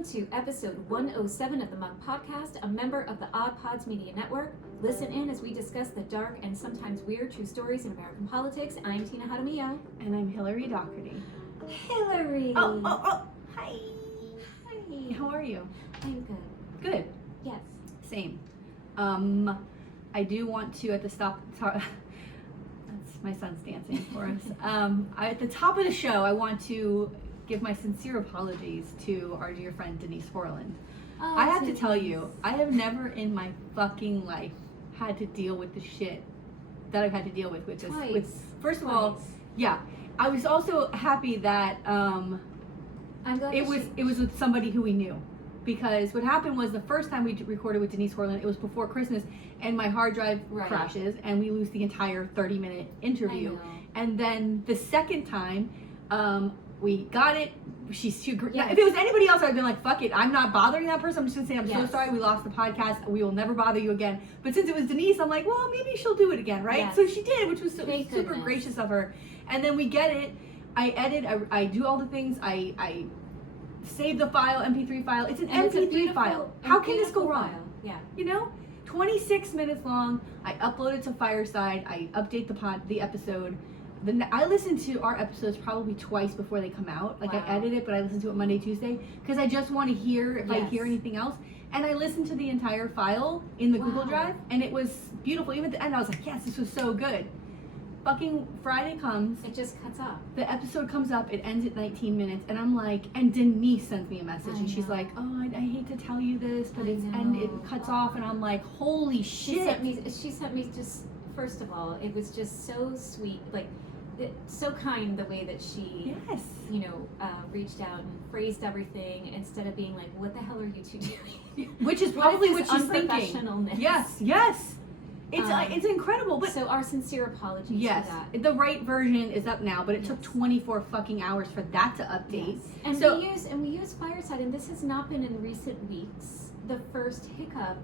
Welcome to episode 107 of the Mug Podcast, a member of the Odd Pods Media Network. Listen in as we discuss the dark and sometimes weird true stories in American politics. I'm Tina Jaramillo. And I'm Hillary Doherty. Hillary! Oh, hi! Hi! How are you? I'm good. Good. Yes. Same. I do want to, at the that's my son's dancing for us. At the top of the show, I want to give my sincere apologies to our dear friend Denise Forland. Oh, I have to tell you, I have never in my fucking life had to deal with the shit that I've had to deal with this. First of all, yeah, I was also happy that I'm glad it was with somebody who we knew, because what happened was the first time we recorded with Denise Forland, it was before Christmas, and my hard drive crashes and we lose the entire 30-minute interview. And then the second time, we got it. She's too great. If it was anybody else, I'd been like, fuck it. I'm not bothering that person. I'm just going to say, I'm so sorry. We lost the podcast. We will never bother you again. But since it was Denise, I'm like, well, maybe she'll do it again, right? Yes. So she did, which was super gracious of her. And then we get it. I edit. I do all the things. I save the file, MP3 file. It's an MP3 file. How can this go wrong? Yeah. You know? 26 minutes long. I upload it to Fireside. I update the episode. I listen to our episodes probably twice before they come out. Like, I edit it, but I listen to it Monday, Tuesday, because I just want to hear if I hear anything else. And I listened to the entire file in the Google Drive, and it was beautiful. Even at the end, I was like, yes, this was so good. Fucking Friday comes. It just cuts off. The episode comes up. It ends at 19 minutes, and I'm like, and Denise sends me a message, and she's like, oh, I hate to tell you this, but it cuts off, and I'm like, holy shit. She sent me just, first of all, it was just so sweet, like, so kind the way that she, reached out and phrased everything instead of being like, what the hell are you two doing? Which is probably what she's thinking. Yes. It's incredible. But so our sincere apologies for that. The right version is up now, but it took 24 fucking hours for that to update. Yes. And we use Fireside, and this has not been in recent weeks the first hiccup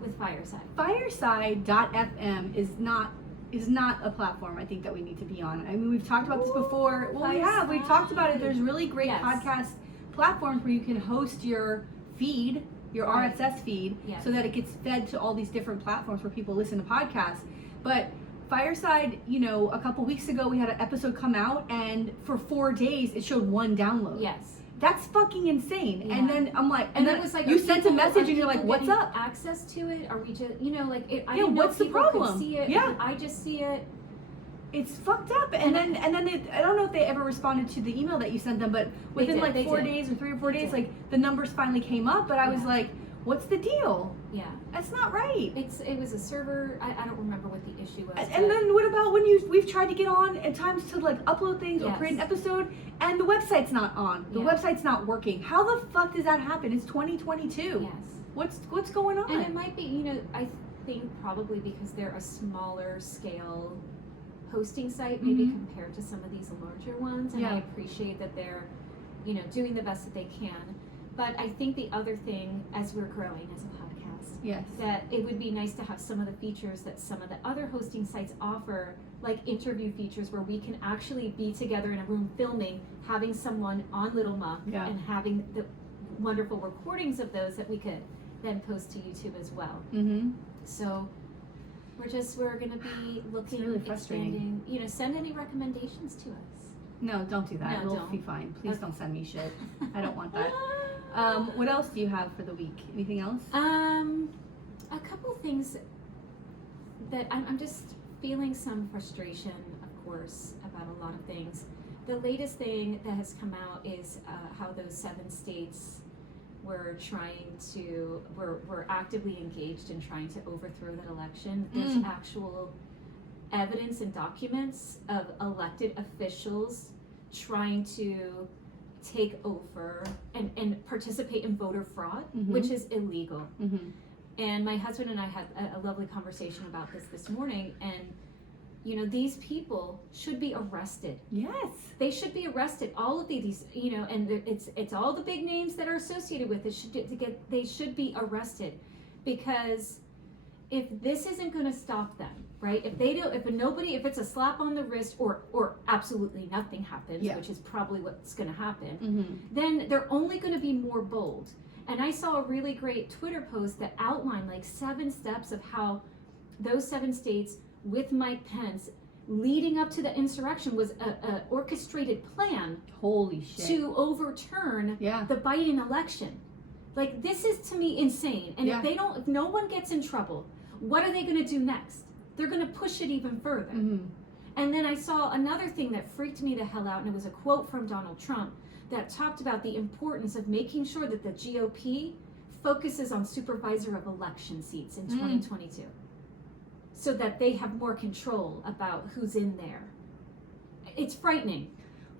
with Fireside. Fireside.fm is not a platform I think that we need to be on. I mean, we've talked about this before. Well, we've talked about it. There's really great podcast platforms where you can host your feed, your RSS feed, so that it gets fed to all these different platforms where people listen to podcasts. But Fireside, a couple weeks ago, we had an episode come out, and for 4 days, it showed 1 download. Yes. That's fucking insane. Yeah. And then I'm like, and then it was like, you sent a message and you're like, what's up? Access to it? Are we just, I didn't know people could see it. Yeah. I just see it. It's fucked up. And then I don't know if they ever responded to the email that you sent them, but within 4 days or 3 or 4 days, like the numbers finally came up, but I was like, what's the deal? Yeah. That's not right. It was a server. I don't remember what the issue was. And then what about when we've tried to get on at times to like upload things or create an episode and the website's not on. The website's not working. How the fuck does that happen? It's 2022. Yes. What's going on? And it might be, I think probably because they're a smaller scale hosting site, maybe compared to some of these larger ones. And I appreciate that they're, doing the best that they can. But I think the other thing, as we're growing as a podcast, that it would be nice to have some of the features that some of the other hosting sites offer, like interview features where we can actually be together in a room filming, having someone on Little Muck, and having the wonderful recordings of those that we could then post to YouTube as well. Mm-hmm. So we're going to be looking, really frustrating. Expanding, send any recommendations to us. No, don't do that. We'll be fine. Please don't send me shit. I don't want that. What else do you have for the week? Anything else? A couple things that I'm just feeling some frustration, of course, about a lot of things. The latest thing that has come out is how those 7 states were actively engaged in trying to overthrow that election. There's actual evidence and documents of elected officials trying to take over and participate in voter fraud, which is illegal. And my husband and I had a lovely conversation about this morning, and these people should be arrested. Yes, they should be arrested. All of these, and it's all the big names that are associated with it. They should be arrested, because if this isn't going to stop them, right? If it's a slap on the wrist or absolutely nothing happens, which is probably what's going to happen, then they're only going to be more bold. And I saw a really great Twitter post that outlined like 7 steps of how those 7 states with Mike Pence leading up to the insurrection was a orchestrated plan. Holy shit. To overturn the Biden election. Like, this is to me insane. And if no one gets in trouble, what are they going to do next? They're going to push it even further. And then I saw another thing that freaked me the hell out, and it was a quote from Donald Trump that talked about the importance of making sure that the GOP focuses on supervisor of election seats in 2022. So that they have more control about who's in there. It's frightening.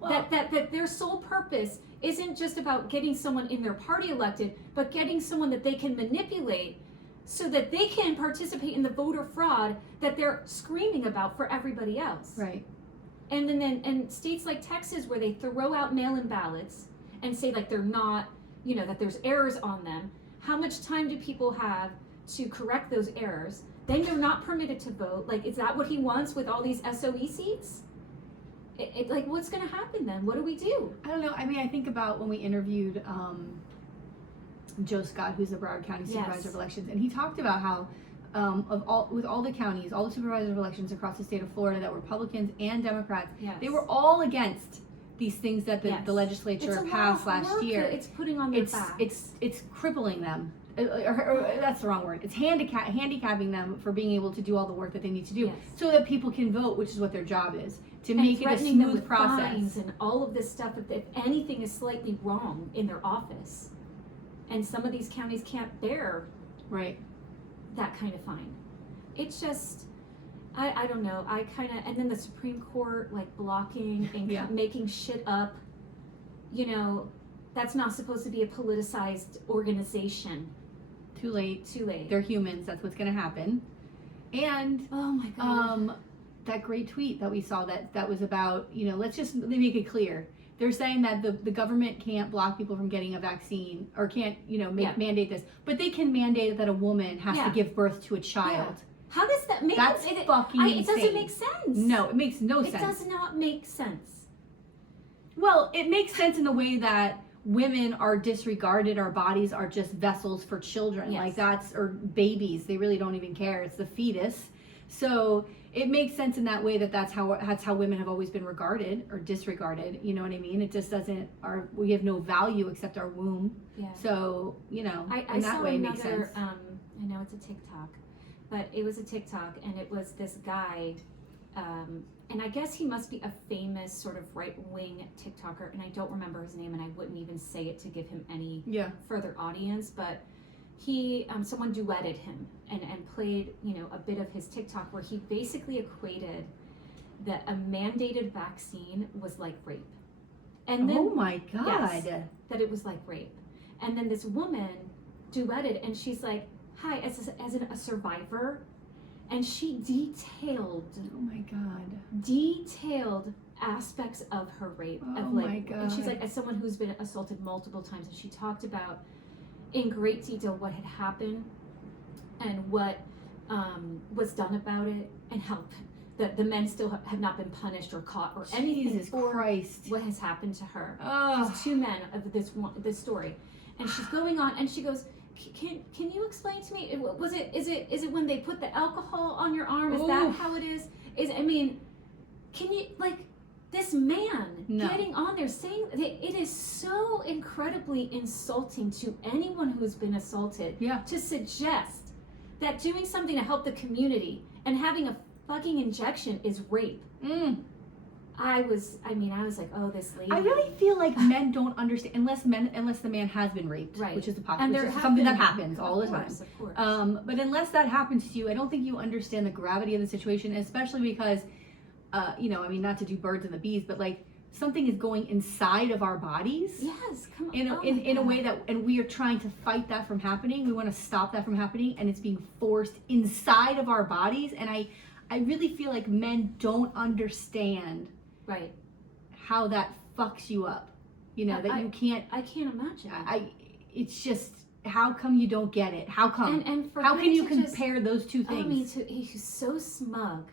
Well, that their sole purpose isn't just about getting someone in their party elected, but getting someone that they can manipulate so that they can participate in the voter fraud that they're screaming about for everybody else. Right. And then states like Texas, where they throw out mail-in ballots and say like they're not, that there's errors on them. How much time do people have to correct those errors? Then they're not permitted to vote. Like, is that what he wants with all these SOE seats? Like, what's going to happen then? What do we do? I don't know. I mean, I think about when we interviewed Joe Scott, who's the Broward County Supervisor of Elections, and he talked about how with all the counties, all the supervisors of elections across the state of Florida that were Republicans and Democrats, they were all against these things that the legislature passed last year. It's putting on their backs. It's crippling them. Or that's the wrong word. It's handicapping them for being able to do all the work that they need to do, so that people can vote, which is what their job is, to make it a smooth process. Fines and all of this stuff. If anything is slightly wrong in their office, and some of these counties can't bear that kind of fine, it's just I don't know. And then the Supreme Court like blocking and making shit up. That's not supposed to be a politicized organization. Too late. They're humans. That's what's going to happen. And oh my god, that great tweet that we saw that was about, let's just make it clear. They're saying that the government can't block people from getting a vaccine or can't, mandate this, but they can mandate that a woman has to give birth to a child. How does that make sense? That's fucking insane. It doesn't make sense. No, it makes no sense. It does not make sense. Well, it makes sense in the way that women are disregarded. Our bodies are just vessels for children. Or babies. They really don't even care. It's the fetus. So it makes sense in that way that's how women have always been regarded or disregarded. You know what I mean? It just doesn't. We have no value except our womb. Yeah. So in that way, it makes sense. I know it's a TikTok, but it was a TikTok, and it was this guy. And I guess he must be a famous sort of right-wing TikToker, and I don't remember his name, and I wouldn't even say it to give him any further audience, but he, someone duetted him and played, a bit of his TikTok where he basically equated that a mandated vaccine was like rape. And then, oh my God. Yes, that it was like rape. And then this woman duetted, and she's like, hi, as a survivor, and she detailed aspects of her rape. My God. And she's like, as someone who's been assaulted multiple times, and she talked about in great detail what had happened and what was done about it, and how the men still have not been punished or caught or anything for what has happened to her. There's 2 men of this story, and she's going on, and she goes, Can you explain to me? Is it when they put the alcohol on your arm? Is that how it is? Can you this man getting on there saying it is so incredibly insulting to anyone who's been assaulted to suggest that doing something to help the community and having a fucking injection is rape. I was like, oh, this lady. I really feel like men don't understand unless the man has been raped, which is something that happens all the time. Of course. But unless that happens to you, I don't think you understand the gravity of the situation, especially because, not to do birds and the bees, but something is going inside of our bodies. Yes, come on. In a way that, and we are trying to fight that from happening. We want to stop that from happening, and it's being forced inside of our bodies. And I really feel like men don't understand how that fucks you up. That you can't. I can't imagine. It's just how come you don't get it? How come? And for how him can you to compare those two things? He's so smug.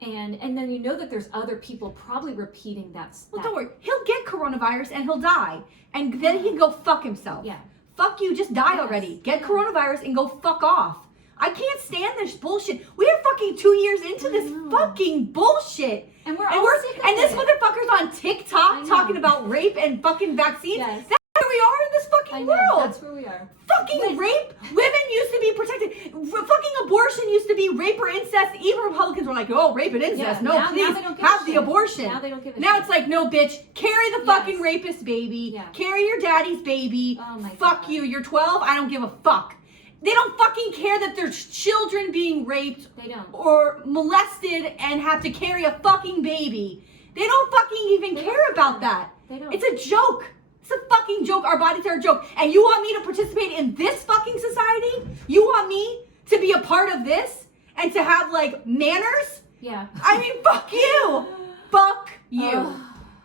And then you know that there's other people probably repeating that. Well, don't worry. He'll get coronavirus and he'll die. And then he can go fuck himself. Yeah. Fuck you, just die already. Get coronavirus and go fuck off. I can't stand this bullshit. We are fucking 2 years into this fucking bullshit. And we're sick of and this it. motherfucker's on TikTok talking about rape and fucking vaccines. Yes. That's where we are in this fucking world. That's where we are. Fucking rape. Women used to be protected. Fucking abortion used to be rape or incest. Even Republicans were like, oh, rape and incest. Yeah, no, now please they don't give have a the shit. abortion. Now they don't give a Now shit. it's like, no, bitch. Carry the fucking rapist baby. Yeah. Carry your daddy's baby. Oh my Fuck God. you. You're 12. I don't give a fuck. They don't fucking care that there's children being raped They don't. or molested and have to carry a fucking baby. They don't fucking even care about that. They don't. It's a joke. It's a fucking joke. Our bodies are a joke. And you want me to participate in this fucking society? You want me to be a part of this and to have like manners? Yeah. I mean, fuck you. Fuck you.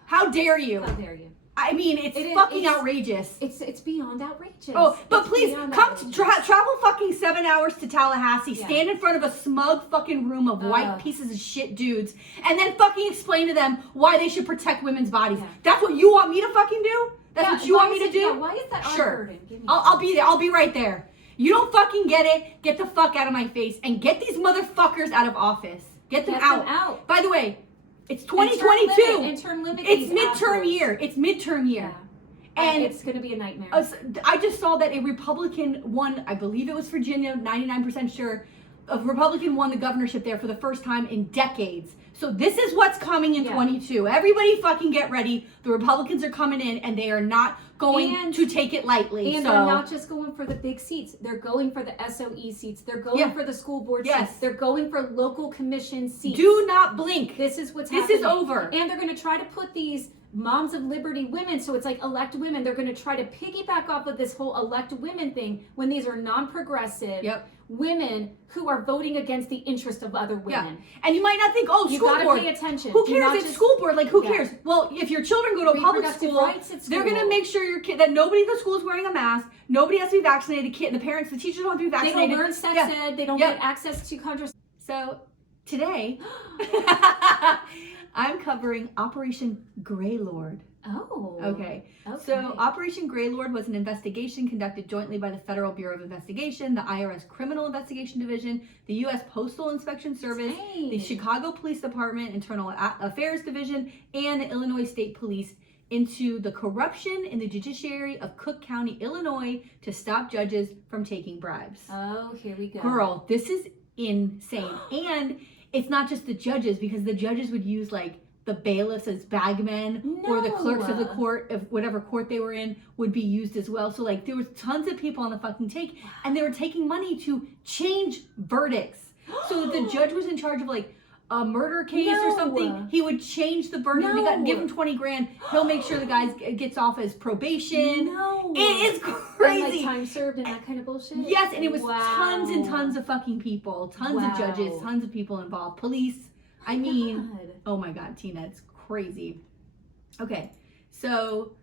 How dare you? How dare you? I mean, it's fucking outrageous. It's beyond outrageous. Oh, but It's please beyond come outrageous. travel fucking 7 hours to Tallahassee, Yeah. stand in front of a smug fucking room of white pieces of shit dudes, and then fucking explain to them why they should protect women's bodies. Yeah. That's what you want me to fucking do? That's what you want me to do? Yeah, why is that Sure. our burden? Give me I'll be there. I'll be right there. You don't fucking get it. Get the fuck out of my face and get these motherfuckers out of office. Get them out. By the way, it's 2022. And term limit. It's midterm year. It's midterm year. Yeah. And it's going to be a nightmare. I just saw that a Republican won, I believe it was Virginia, 99% sure, a Republican won the governorship there for the first time in decades. So this is what's coming in 22. Everybody fucking get ready. The Republicans are coming in and they are not going to take it lightly. And they're not just going for the big seats. They're going for the SOE seats. They're going for the school board seats. They're going for local commission seats. Do not blink. This is what's happening. This is over. And they're going to try to put these moms of liberty women, so it's like elect women. They're going to try to piggyback off of this whole elect women thing when these are non-progressive women who are voting against the interest of other women. And you might not think, oh, you school gotta board. Pay attention. Who cares? It's school board. Like, who cares? Well, if your children go to a public school, they're going to make sure your kid that nobody in the school is wearing a mask. Nobody has to be vaccinated. The parents, the teachers don't have to be vaccinated. They don't learn sex ed. They don't get access to contraception. So today, I'm covering Operation Greylord. Oh. Okay. So Operation Greylord was an investigation conducted jointly by the Federal Bureau of Investigation, the IRS Criminal Investigation Division, the U.S. Postal Inspection Service, the Chicago Police Department Internal Affairs Division, and the Illinois State Police into the corruption in the judiciary of Cook County, Illinois, to stop judges from taking bribes. Oh, here we go. Girl, this is insane. And it's not just the judges, because the judges would use like the bailiffs as bagmen, or the clerks of the court, of whatever court they were in, would be used as well. So like there was tons of people on the fucking take, and they were taking money to change verdicts. So if the judge was in charge of like a murder case or something, he would change the verdict. Give him 20 grand. He'll make sure the guy gets off as probation. It is crazy. And like time served and that kind of bullshit. Yes, and it was tons and tons of fucking people, tons of judges, tons of people involved, police. I mean, oh my God, Tina, it's crazy. Okay, so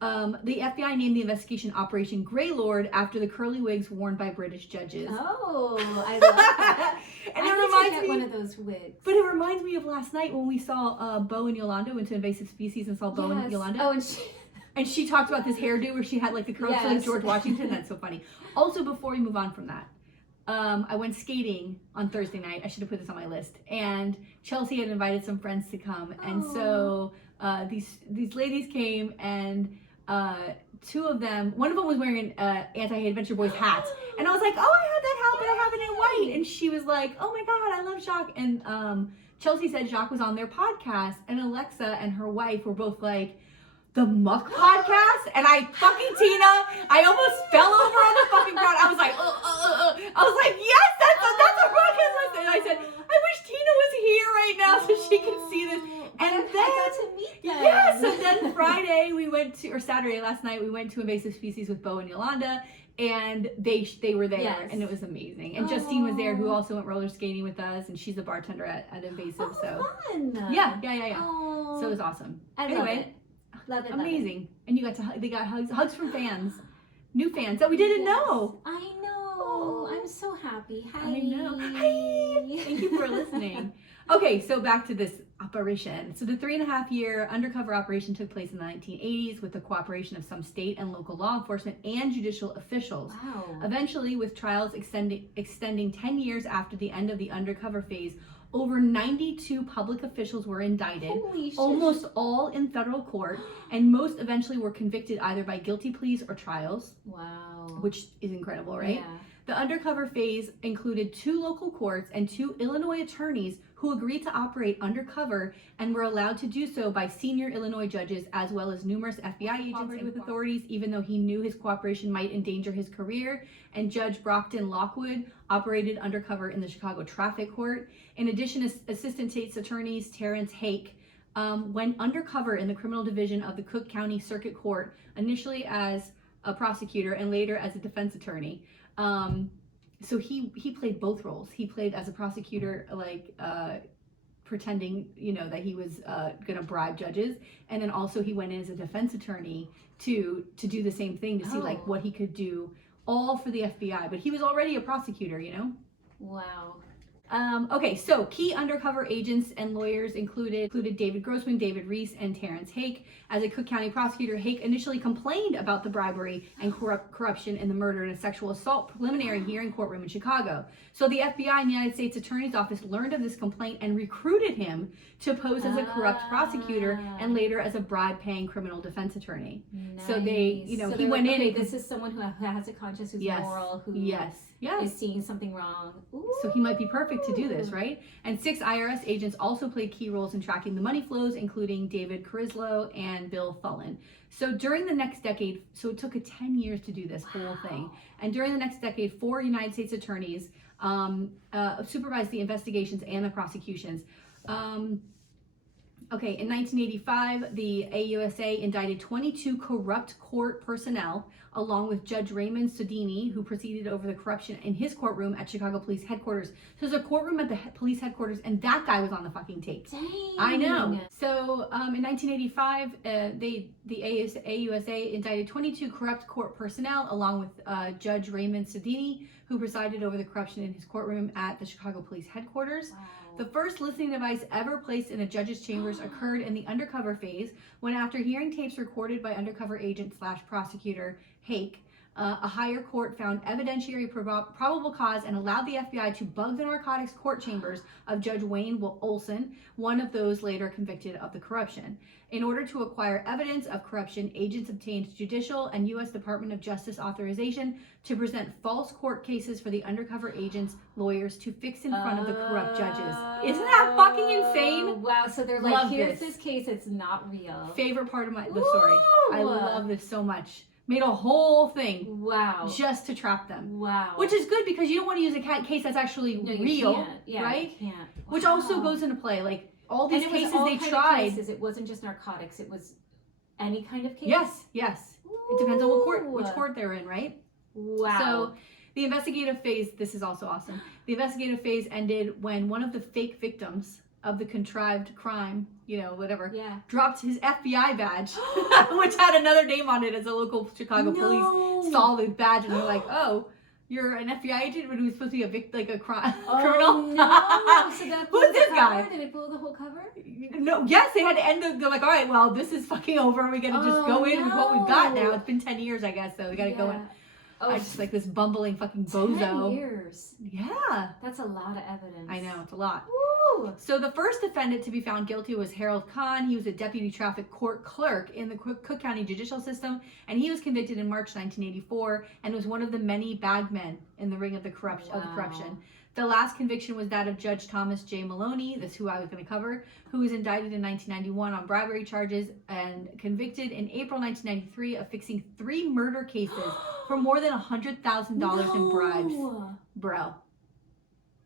the FBI named the investigation Operation Greylord after the curly wigs worn by British judges. Oh, I love that. And it reminds me one of those wigs. But it reminds me of last night when we saw Bo and Yolanda went to Invasive Species and saw Bo and Yolanda. Oh, and she talked about this hairdo where she had like the curls like George Washington. That's so funny. Also, before we move on from that, I went skating on Thursday night. I should have put this on my list. And Chelsea had invited some friends to come. And so these ladies came, and two of them, one of them was wearing an Anti-Hate Adventure Boys hat. And I was like, oh, I had that hat, but I have it in white. And she was like, oh my God, I love Jacques. And Chelsea said Jacques was on their podcast. And Alexa and her wife were both like, the Muck podcast? And I fucking, Tina, I almost fell over on the fucking ground. I was like, I was like, yes, that's a podcast list. And I said, I wish Tina was here right now so she could see this. And then, I got to meet them. Yes, and then Friday we went to, or Saturday last night, we went to Invasive Species with Bo and Yolanda. And they were there, and it was amazing. And Justine was there, who also went roller skating with us, and she's a bartender at Invasive. So fun. Yeah. So it was awesome. Love it. Amazing. And you got they got hugs from fans. new fans that we didn't know. I know. I'm so happy. Hi. I know. Hi. Thank you for listening. Okay, so back to this operation. So the 3.5-year undercover operation took place in the 1980s with the cooperation of some state and local law enforcement and judicial officials. Wow. Eventually, with trials extending 10 years after the end of the undercover phase, over 92 public officials were indicted, Holy shit. almost all in federal court, and most eventually were convicted either by guilty pleas or trials. Wow. Which is incredible, right? Yeah. The undercover phase included 2 local courts and 2 Illinois attorneys who agreed to operate undercover and were allowed to do so by senior Illinois judges, as well as numerous FBI agents cooperated with authorities, even though he knew his cooperation might endanger his career. And Judge Brockton Lockwood operated undercover in the Chicago Traffic Court. In addition, Assistant State's Attorneys Terrence Hake went undercover in the criminal division of the Cook County Circuit Court, initially as a prosecutor and later as a defense attorney. So he played both roles. He played as a prosecutor, like pretending, that he was gonna bribe judges, and then also he went in as a defense attorney to do the same thing, to see like what he could do, all for the FBI. But he was already a prosecutor, Wow. Okay, so key undercover agents and lawyers included David Grossman, David Reese, and Terrence Hake. As a Cook County prosecutor, Hake initially complained about the bribery and corruption in the murder and sexual assault preliminary hearing courtroom in Chicago. So the FBI and the United States Attorney's Office learned of this complaint and recruited him to pose as a corrupt prosecutor and later as a bribe-paying criminal defense attorney. Nice. So they, So he went in. This is someone who has a conscience, who's moral, who is seeing something wrong. Ooh. So he might be perfect to do this, right? And 6 IRS agents also played key roles in tracking the money flows, including David Carislo and Bill Thulin. So during the next decade, so it took 10 years to do this whole thing. And during the next decade, 4 United States attorneys supervised the investigations and the prosecutions. In 1985, the AUSA indicted 22 corrupt court personnel, along with Judge Raymond Sodini, who presided over the corruption in his courtroom at Chicago Police Headquarters. So there's a courtroom at the police headquarters, and that guy was on the fucking tape. Dang. I know. So in 1985, the AUSA indicted 22 corrupt court personnel, along with Judge Raymond Sodini, who presided over the corruption in his courtroom at the Chicago Police Headquarters. Wow. The first listening device ever placed in a judge's chambers occurred in the undercover phase, when after hearing tapes recorded by undercover agent / prosecutor Hake, a higher court found evidentiary probable cause and allowed the FBI to bug the narcotics court chambers of Judge Wayne Olson, one of those later convicted of the corruption. In order to acquire evidence of corruption, agents obtained judicial and U.S. Department of Justice authorization to present false court cases for the undercover agents' lawyers to fix in front of the corrupt judges. Isn't that fucking insane? Wow, so they're like, here's this case, it's not real. Favorite part of the story. I love this so much. Made a whole thing. Wow. Just to trap them. Wow. Which is good, because you don't want to use a case that's actually real, right? You can't. Wow. Which also goes into play, like all these cases they tried. It wasn't just narcotics, it was any kind of case? Yes. Ooh. It depends on which court they're in, right? Wow. So the investigative phase, this is also awesome. The investigative phase ended when one of the fake victims of the contrived crime, dropped his FBI badge, which had another name on it, as a local Chicago police saw the badge and they're like, "Oh, you're an FBI agent, but who's supposed to be a criminal?" No. So that who's this guy? Did it blow the whole cover? No. Yes, they had to end. They're like, "All right, well, this is fucking over. We got to just go in with what we've got now. It's been 10 years, I guess, so we got to go in." I just like this bumbling fucking bozo. 10 years. Yeah. That's a lot of evidence. I know, it's a lot. Woo. So the first defendant to be found guilty was Harold Kahn. He was a deputy traffic court clerk in the Cook County judicial system, and he was convicted in March 1984 and was one of the many bad men in the ring of the corruption. The last conviction was that of Judge Thomas J. Maloney, that's who I was going to cover, who was indicted in 1991 on bribery charges and convicted in April 1993 of fixing 3 murder cases for more than $100,000 in bribes. Bro.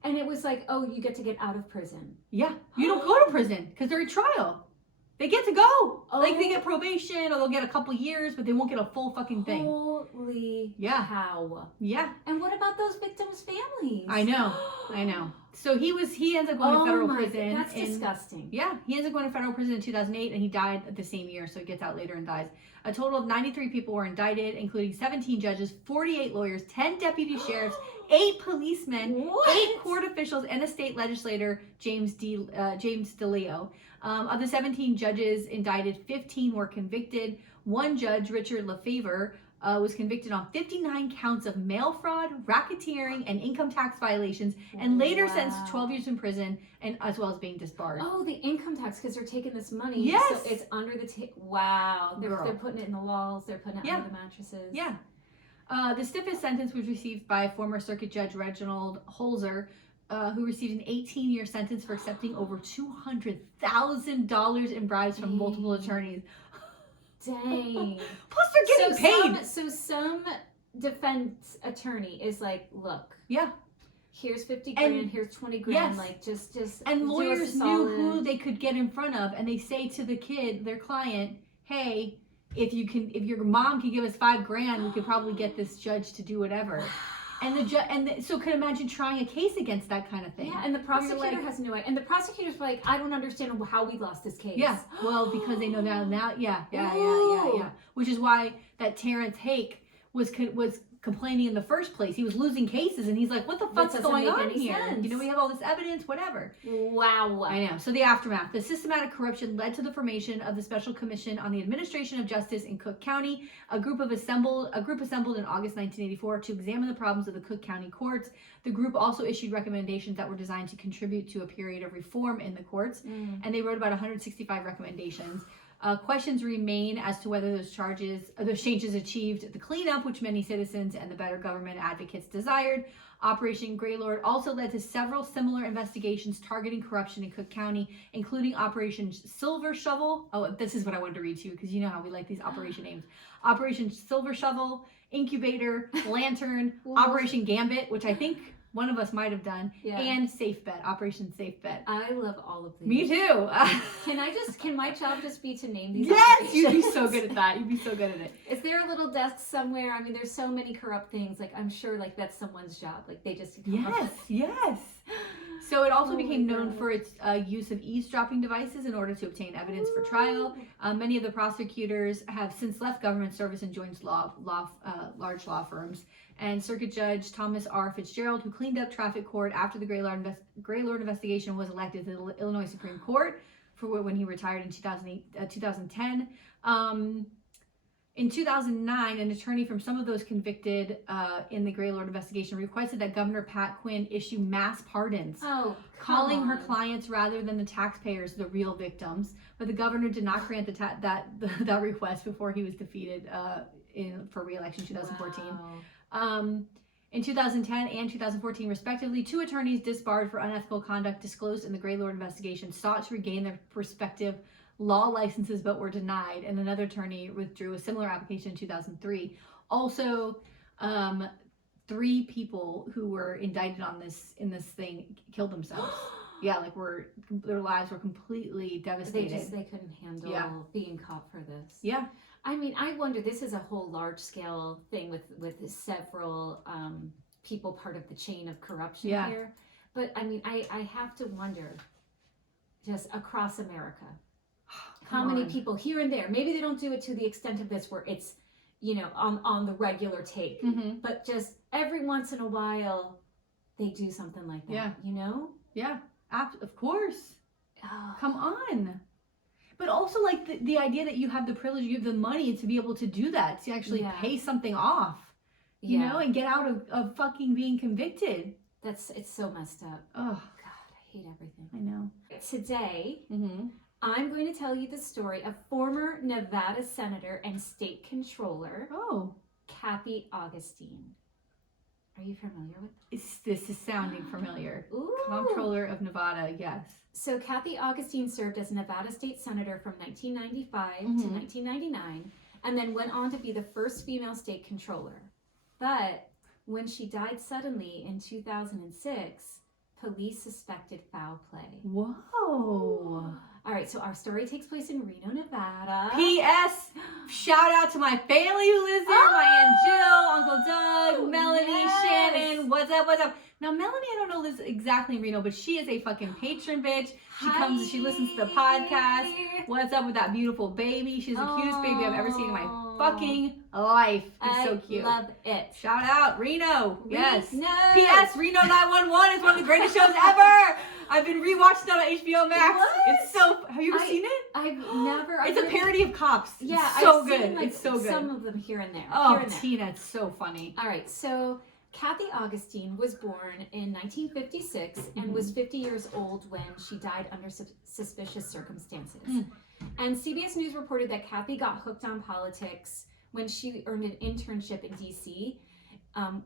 And it was like, oh, you get to get out of prison. Yeah. You don't go to prison because they're at trial. They get to go. Like, they get probation, or they'll get a couple years, but they won't get a full fucking thing. Holy cow. Yeah. And what about those victims' families? I know. So he ends up going to federal prison. That's disgusting. Yeah, he ends up going to federal prison in 2008, and he died the same year, so he gets out later and dies. A total of 93 people were indicted, including 17 judges, 48 lawyers, 10 deputy sheriffs, 8 policemen, 8 court officials, and a state legislator, James DeLeo. Of the 17 judges indicted, 15 were convicted. One judge, Richard Lefevre, was convicted on 59 counts of mail fraud, racketeering, and income tax violations, and later sentenced to 12 years in prison, and as well as being disbarred. Oh, the income tax, because they're taking this money. Yes. So it's under the wow. They're putting it in the walls. They're putting it under the mattresses. Yeah. The stiffest sentence was received by former Circuit Judge Reginald Holzer, who received an 18-year sentence for accepting over $200,000 in bribes from multiple attorneys. Dang. Plus they're getting paid. So some defense attorney is like, look. Yeah. Here's 50 grand, here's 20 grand, like just and lawyers knew who they could get in front of, and they say to the kid, their client, hey, if your mom can give us $5 grand, we could probably get this judge to do whatever. And so could imagine trying a case against that kind of thing. Yeah, and the prosecutor has no idea. And the prosecutor's like, I don't understand how we lost this case. Yeah, well, because they know that now. Yeah. Which is why that Terrence Hake was complaining in the first place. He was losing cases, and he's like, what the fuck's going on here? Sense. You know, we have all this evidence, whatever. Wow. I know. So the aftermath. The systematic corruption led to the formation of the Special Commission on the Administration of Justice in Cook County, a group assembled in August 1984 to examine the problems of the Cook County courts. The group also issued recommendations that were designed to contribute to a period of reform in the courts, and they wrote about 165 recommendations. Questions remain as to whether those changes achieved the cleanup which many citizens and the better government advocates desired. Operation Greylord also led to several similar investigations targeting corruption in Cook County, including Operation Silver Shovel. Oh, this is what I wanted to read to you because you know how we like these operation names. Operation Silver Shovel, Incubator, Lantern, Operation Gambit, which I think one of us might have done, and Safe Bet, Operation Safe Bet. I love all of these. Me too. Can my job just be to name these? Yes, you'd be so good at that. You'd be so good at it. Is there a little desk somewhere? I mean, there's so many corrupt things. Like, I'm sure, like, that's someone's job. Like, they just Yes. So it also became known for its use of eavesdropping devices in order to obtain evidence for trial. Many of the prosecutors have since left government service and joined large law firms. And Circuit Judge Thomas R. Fitzgerald, who cleaned up traffic court after the Greylord investigation, was elected to the Illinois Supreme Court for when he retired in 2010. In 2009, an attorney from some of those convicted in the Greylord investigation requested that Governor Pat Quinn issue mass pardons, calling her clients rather than the taxpayers the real victims. But the governor did not grant that request before he was defeated for re-election in 2014. Wow. In 2010 and 2014, respectively, 2 attorneys disbarred for unethical conduct disclosed in the Greylord investigation sought to regain their respective law licenses but were denied, and another attorney withdrew a similar application in 2003. Also, 3 people who were indicted in this thing killed themselves. Yeah, like their lives were completely devastated. They couldn't handle being caught for this. Yeah. I mean, I wonder, this is a whole large scale thing with several people part of the chain of corruption here. But I mean, I have to wonder, just across America, how many people here and there, maybe they don't do it to the extent of this where it's, you know, on the regular take, but just every once in a while they do something like that, you know? Yeah, of course. Come on. But also, like, the idea that you have the privilege, you have the money to be able to do that, to actually pay something off, you know, and get out of fucking being convicted. It's so messed up. Oh, God, I hate everything. I know. Today, I'm going to tell you the story of former Nevada Senator and State Controller, Kathy Augustine. Are you familiar with this? This is sounding familiar. Ooh. Comptroller of Nevada, yes. So Kathy Augustine served as Nevada State Senator from 1995 to 1999, and then went on to be the first female state controller. But when she died suddenly in 2006, police suspected foul play. Whoa. All right, so our story takes place in Reno, Nevada. P.S. Shout out to my family who lives there. My Aunt Jill, Uncle Doug, Melanie, Shannon. What's up? Now, Melanie, I don't know this exactly in Reno, but she is a fucking patron bitch. She comes, she listens to the podcast. What's up with that beautiful baby? She's the cutest baby I've ever seen in my fucking life. She's so cute. I love it. Shout out, Reno. Yes. No. P.S. Reno 911 is one of the greatest shows ever. I've been rewatching it on HBO Max. What? It's so. Have you ever seen it? I've never. It's a parody of Cops. Yeah, it's so I've good. Seen, like, it's so good. Some of them here and there. Oh, here and there. Tina, it's so funny. All right, so Kathy Augustine was born in 1956 and was 50 years old when she died under suspicious circumstances. And CBS News reported that Kathy got hooked on politics when she earned an internship in D.C.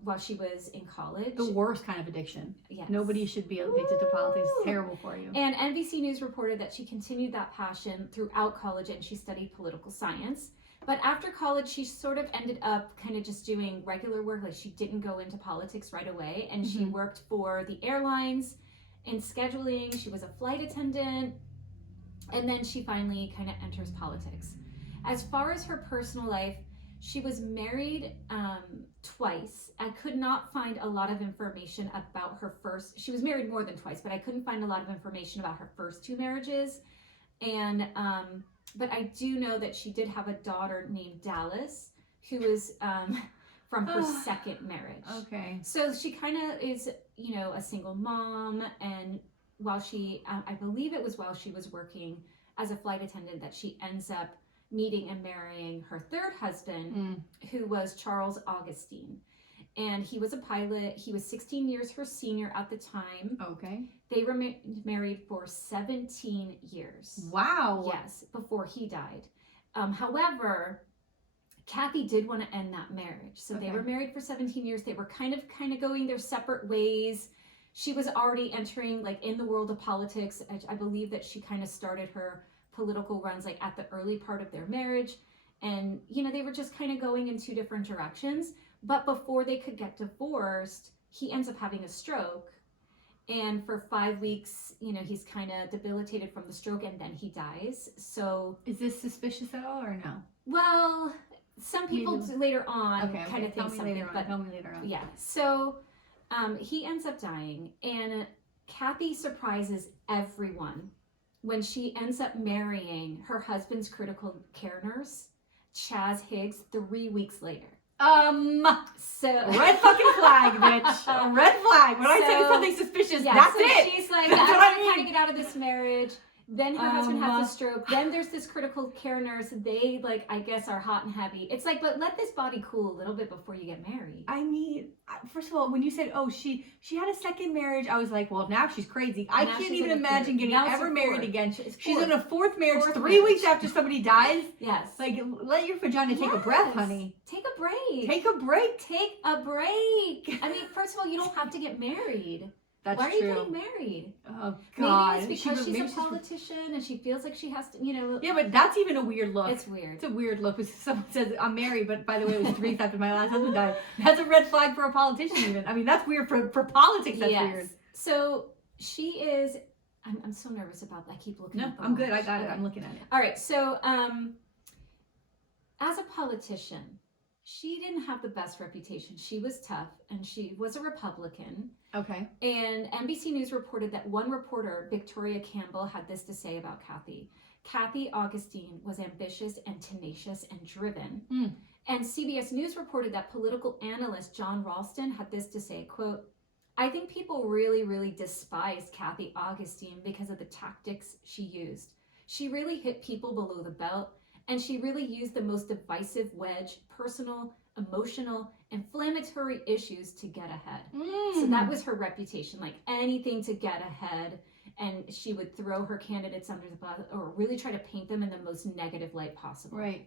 While she was in college. The worst kind of addiction. Yes. Nobody should be addicted to politics. It's terrible for you. And NBC News reported that she continued that passion throughout college and she studied political science. But after college, she sort of ended up kind of just doing regular work. Like, she didn't go into politics right away. And she worked for the airlines in scheduling. She was a flight attendant. And then she finally kind of enters politics. As far as her personal life, she was married twice. I could not find a lot of information about her first. She was married more than twice, but I couldn't find a lot of information about her first two marriages. And but I do know that she did have a daughter named Dallas, who was from her second marriage. Okay. So she kind of is, you know, a single mom. And while she, I believe it was while she was working as a flight attendant that she ends up meeting and marrying her third husband, who was Charles Augustine. And he was a pilot. He was 16 years her senior at the time. Okay. They were married for 17 years. Wow. Yes, before he died. However, Kathy did want to end that marriage. So they were married for 17 years. They were kind of going their separate ways. She was already entering, like, in the world of politics. I believe that she kind of started her political runs, like, at the early part of their marriage. And, you know, they were just kind of going in two different directions. But before they could get divorced, he ends up having a stroke. And for 5 weeks, you know, he's kind of debilitated from the stroke, and then he dies. So is this suspicious at all, or no? Well, some people later on kind of think Tell me something. later on. Tell me later on. Yeah. So he ends up dying, and Kathy surprises everyone when she ends up marrying her husband's critical care nurse, Chaz Higgs, 3 weeks later. So red fucking flag, bitch. Red flag. When I say something suspicious, that's so it. She's like, I want to kind of get out of this marriage. Then her husband has a stroke. Then there's this critical care nurse. They, like, I guess, are hot and heavy. It's like, but let this body cool a little bit before you get married. I mean, first of all, when you said, oh, she had a second marriage, I was like, well, now she's crazy. I can't even imagine getting ever married again. She's in a fourth marriage 3 weeks after somebody dies. Yes. Like, let your vagina take a breath, honey. Take a break. Take a break. Take a break. I mean, first of all, you don't have to get married. That's Why are true. you getting married? Oh, God. Maybe it's because she's a politician and she feels like she has to, you know. Yeah, but that's even a weird look. It's weird. It's a weird look. Someone says, I'm married, but by the way, it was 3 weeks after my last husband died. That's a red flag for a politician, even. I mean, that's weird for politics. That's weird. So she is, I'm so nervous about that. I keep looking at the I'm good. watch. I got it. I'm looking at it. All right. So as a politician, she didn't have the best reputation. She was tough, and she was a Republican. Okay. And NBC News reported that one reporter, Victoria Campbell, had this to say about Kathy. Kathy Augustine was ambitious and tenacious and driven. And CBS News reported that political analyst John Ralston had this to say, quote, I think people really, really despised Kathy Augustine because of the tactics she used. She really hit people below the belt, and she really used the most divisive wedge, personal, emotional, inflammatory issues to get ahead. So that was her reputation, like anything to get ahead. And she would throw her candidates under the bus or really try to paint them in the most negative light possible. Right.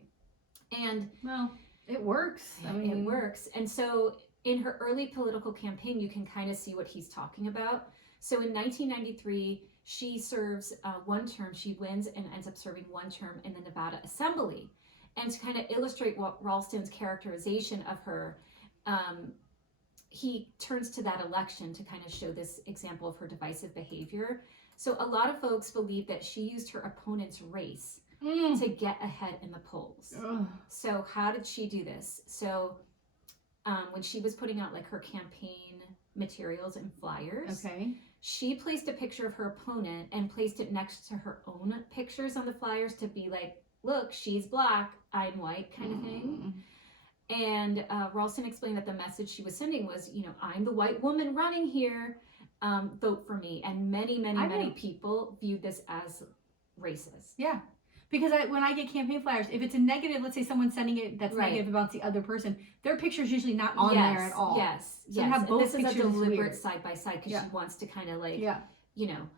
And well, it works. I mean, it works. And so in her early political campaign, you can kind of see what he's talking about. So in 1993, she serves one term. She wins and ends up serving one term in the Nevada Assembly. And to kind of illustrate what Ralston's characterization of her, he turns to that election to kind of show this example of her divisive behavior. So a lot of folks believe that she used her opponent's race to get ahead in the polls. So how did she do this? So when she was putting out like her campaign materials and flyers. Okay. She placed a picture of her opponent and placed it next to her own pictures on the flyers to be like, look, she's black, I'm white, kind of thing. And Ralston explained that the message she was sending was, you know, I'm the white woman running here, vote for me. And many people viewed this as racist. Yeah. Because when I get campaign flyers, if it's a negative, let's say someone's sending it that's negative about the other person, their picture's usually not on there at all. So have both this is a deliberate is side by side because she wants to kind of like, you know,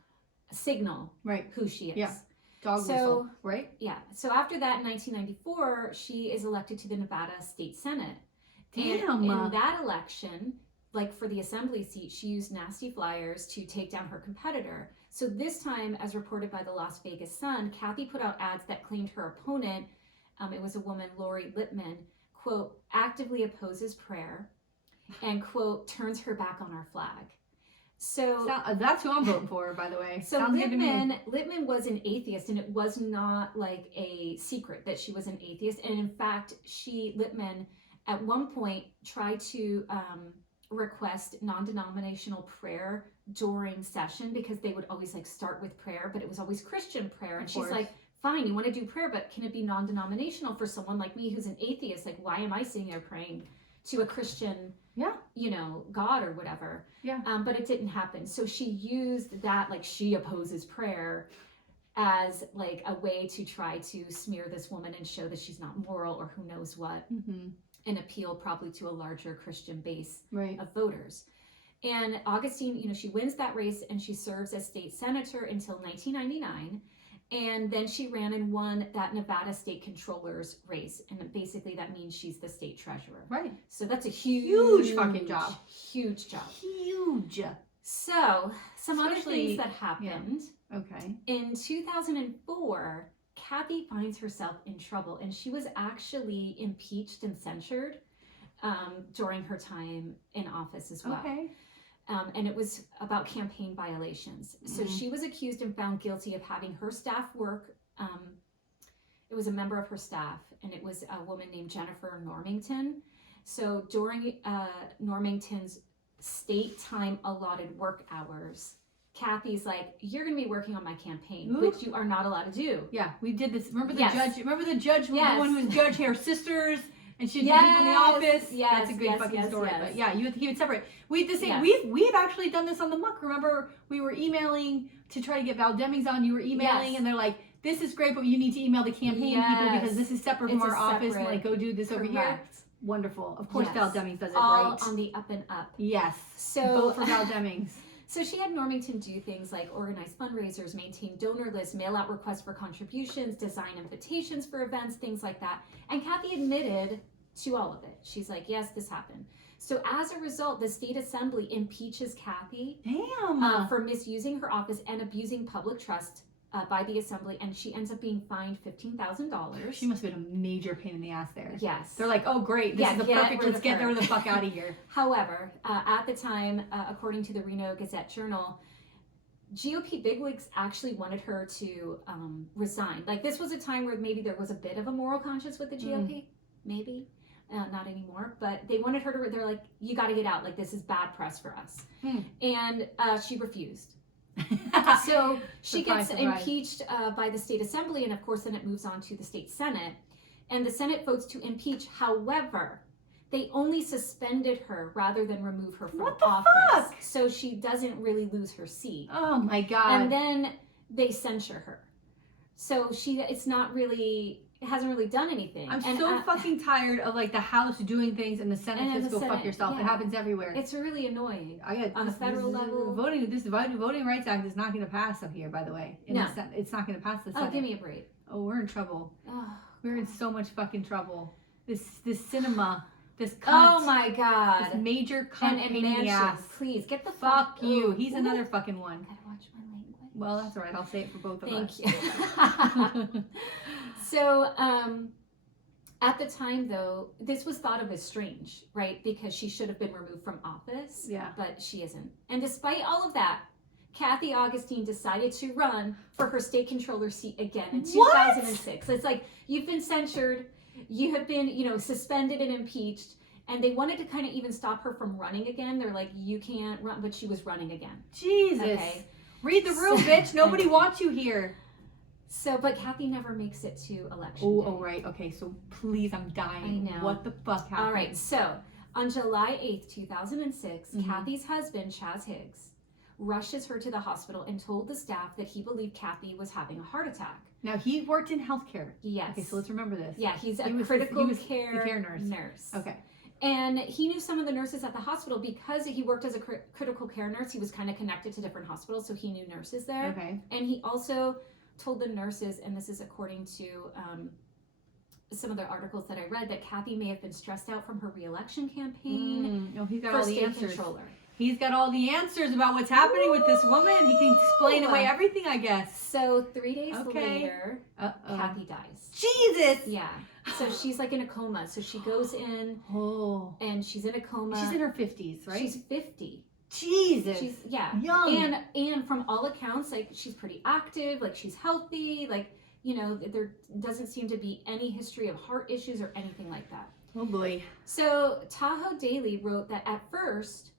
signal who she is. Yeah. Dog whistle, right? Yeah. So after that, in 1994, she is elected to the Nevada State Senate. Damn. And in that election, like for the assembly seat, she used nasty flyers to take down her competitor. So this time, as reported by the Las Vegas Sun, Kathy put out ads that claimed her opponent, it was a woman, Lori Lippman, quote, actively opposes prayer and, quote, turns her back on our flag. So that's who I'm voting for, by the way. So Lippman was an atheist, and it was not like a secret that she was an atheist. And in fact, Lippman at one point tried to request non-denominational prayer during session because they would always like start with prayer, but it was always Christian prayer. And she's like, fine, you want to do prayer, but can it be non-denominational for someone like me who's an atheist? Like, why am I sitting there praying to a Christian, you know, God or whatever? But it didn't happen. So she used that, like, she opposes prayer as like a way to try to smear this woman and show that she's not moral or who knows what, and appeal probably to a larger Christian base of voters. And Augustine, you know, she wins that race and she serves as state senator until 1999. And then she ran and won that Nevada state controller's race. And basically that means she's the state treasurer. Right. So that's a huge fucking job. Huge job. Huge. So some other things that happened. Okay. In 2004, Kathy finds herself in trouble, and she was actually impeached and censured during her time in office as well. Okay. And it was about campaign violations. So she was accused and found guilty of having her staff work. It was a member of her staff, and it was a woman named Jennifer Normington. So during Normington's state time allotted work hours, Kathy's like, you're going to be working on my campaign, which you are not allowed to do. Yeah, we did this. Remember the judge? Remember the judge, the one who was judge here, sisters, and she had people in the office. That's a good fucking story. But yeah, you have to keep it separate. We the same. We've actually done this on the muck. Remember, we were emailing to try to get Val Demings on. You were emailing, and they're like, "This is great, but you need to email the campaign people because this is separate from our office, and like go do this over here." Wonderful. Of course, Val Demings does it right. On the up and up. Yes. So vote for Val Demings. So she had Normington do things like organize fundraisers, maintain donor lists, mail out requests for contributions, design invitations for events, things like that. And Kathy admitted to all of it. She's like, yes, this happened. So as a result, the state assembly impeaches Kathy for misusing her office and abusing public trust by the assembly, and she ends up being fined $15,000. She must have been a major pain in the ass there. Yes. They're like, oh great, this is the perfect, let's get her the fuck out of here. However, at the time, according to the Reno Gazette-Journal, GOP bigwigs actually wanted her to resign. Like, this was a time where maybe there was a bit of a moral conscience with the GOP, maybe. Not anymore, but they wanted her to, they're like, you got to get out, like, this is bad press for us. And she refused. So she gets impeached by the state assembly, and of course then it moves on to the state senate, and the senate votes to impeach. However, they only suspended her rather than remove her from office. Fuck? So she doesn't really lose her seat. Oh my god. And then they censure her. So it hasn't really done anything. I'm so fucking tired of like the House doing things and the Senate just go fuck yourself. It happens everywhere. It's really annoying. On the federal level. Voting Rights Act is not going to pass up here, by the way. It's not going to pass the Senate. Oh, give me a break. Oh, we're in trouble. We're in so much fucking trouble. This cinema, this cunt. Oh my god. This major cunt and mansions. Please get the fuck you. He's another fucking one. Gotta watch my language. Well, that's all right. I'll say it for both of us. Thank you. So, at the time, though, this was thought of as strange, right? Because she should have been removed from office, but she isn't. And despite all of that, Kathy Augustine decided to run for her state controller seat again in 2006. It's like, you've been censured, you have been, suspended and impeached, And they wanted to kind of even stop her from running again. They're like, you can't run, but she was running again. Jesus. Okay. Read the room, bitch. Nobody wants you here. So, but Kathy never makes it to election day. Oh, right. Okay, so please, I'm dying. I know. What the fuck happened? All right, so on July 8th, 2006, Kathy's husband, Chaz Higgs, rushes her to the hospital and told the staff that he believed Kathy was having a heart attack. Now, he worked in healthcare. Yes. Okay, so let's remember this. Yeah, he was critical care nurse. Okay. And he knew some of the nurses at the hospital because he worked as a critical care nurse. He was kind of connected to different hospitals, so he knew nurses there. Okay. And he also told the nurses, and this is according to some of the articles that I read, that Kathy may have been stressed out from her re-election campaign. No, he's got for all the state answers. Controller. He's got all the answers about what's happening with this woman. He can explain away everything, I guess. So 3 days later, Kathy dies. Jesus! Yeah. So she's like in a coma. So she goes in and she's in a coma. She's in her 50s, right? She's 50. Jesus. She's young. And from all accounts, like she's pretty active, like she's healthy, like, you know, there doesn't seem to be any history of heart issues or anything like that. Oh boy. So Tahoe Daily wrote that at first,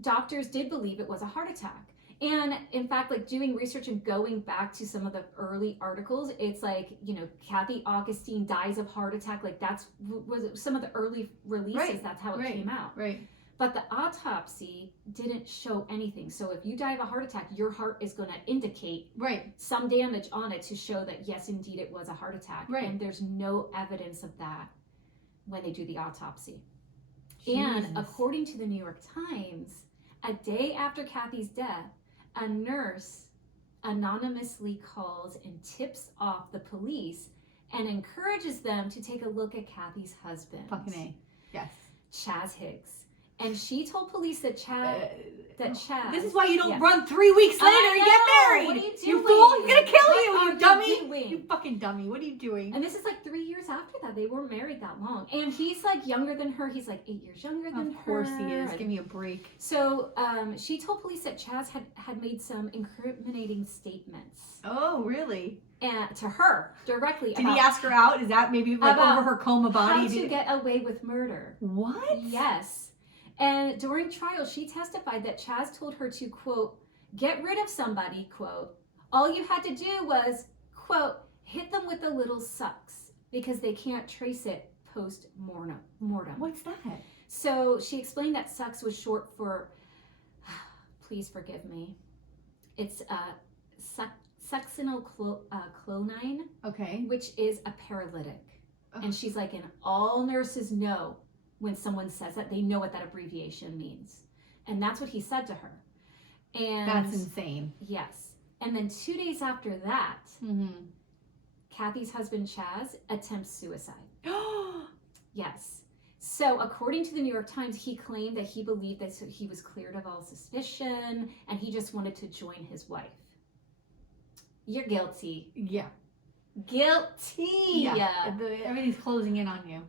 doctors did believe it was a heart attack. And in fact, like doing research and going back to some of the early articles, it's like, you know, Kathy Augustine dies of heart attack. Like was some of the early releases. Right. That's how it came out. Right. But the autopsy didn't show anything. So if you die of a heart attack, your heart is going to indicate some damage on it to show that, yes, indeed, it was a heart attack. Right. And there's no evidence of that when they do the autopsy. Jesus. And according to the New York Times, a day after Kathy's death, a nurse anonymously calls and tips off the police and encourages them to take a look at Kathy's husband. Fucking A. Yes. Chaz Higgs. And she told police that Chaz. This is why you don't run 3 weeks later and get married. What are you doing? You fool! He's gonna kill you, What you are dummy! doing? You fucking dummy! What are you doing? And this is like 3 years after that. They weren't married that long. And he's like younger than her. He's like 8 years younger than her. Of course he is. Give me a break. So she told police that Chaz had made some incriminating statements. Oh, really? And to her directly. Did he ask her out? Is that maybe like over her coma body? How to get away with murder. What? Yes. And during trial, she testified that Chaz told her to, quote, get rid of somebody, quote. All you had to do was, quote, hit them with a little sucks because they can't trace it post-mortem. What's that? So she explained that sucks was short for, please forgive me, it's succinylchlonine, okay, which is a paralytic. And she's like, and all nurses know when someone says that, they know what that abbreviation means. And that's what he said to her. And that's insane. Yes. And then 2 days after that, Kathy's husband, Chaz, attempts suicide. Yes. So according to the New York Times, he claimed that he believed that he was cleared of all suspicion and he just wanted to join his wife. You're guilty. Yeah. Guilty. Yeah. Everything's closing in on you.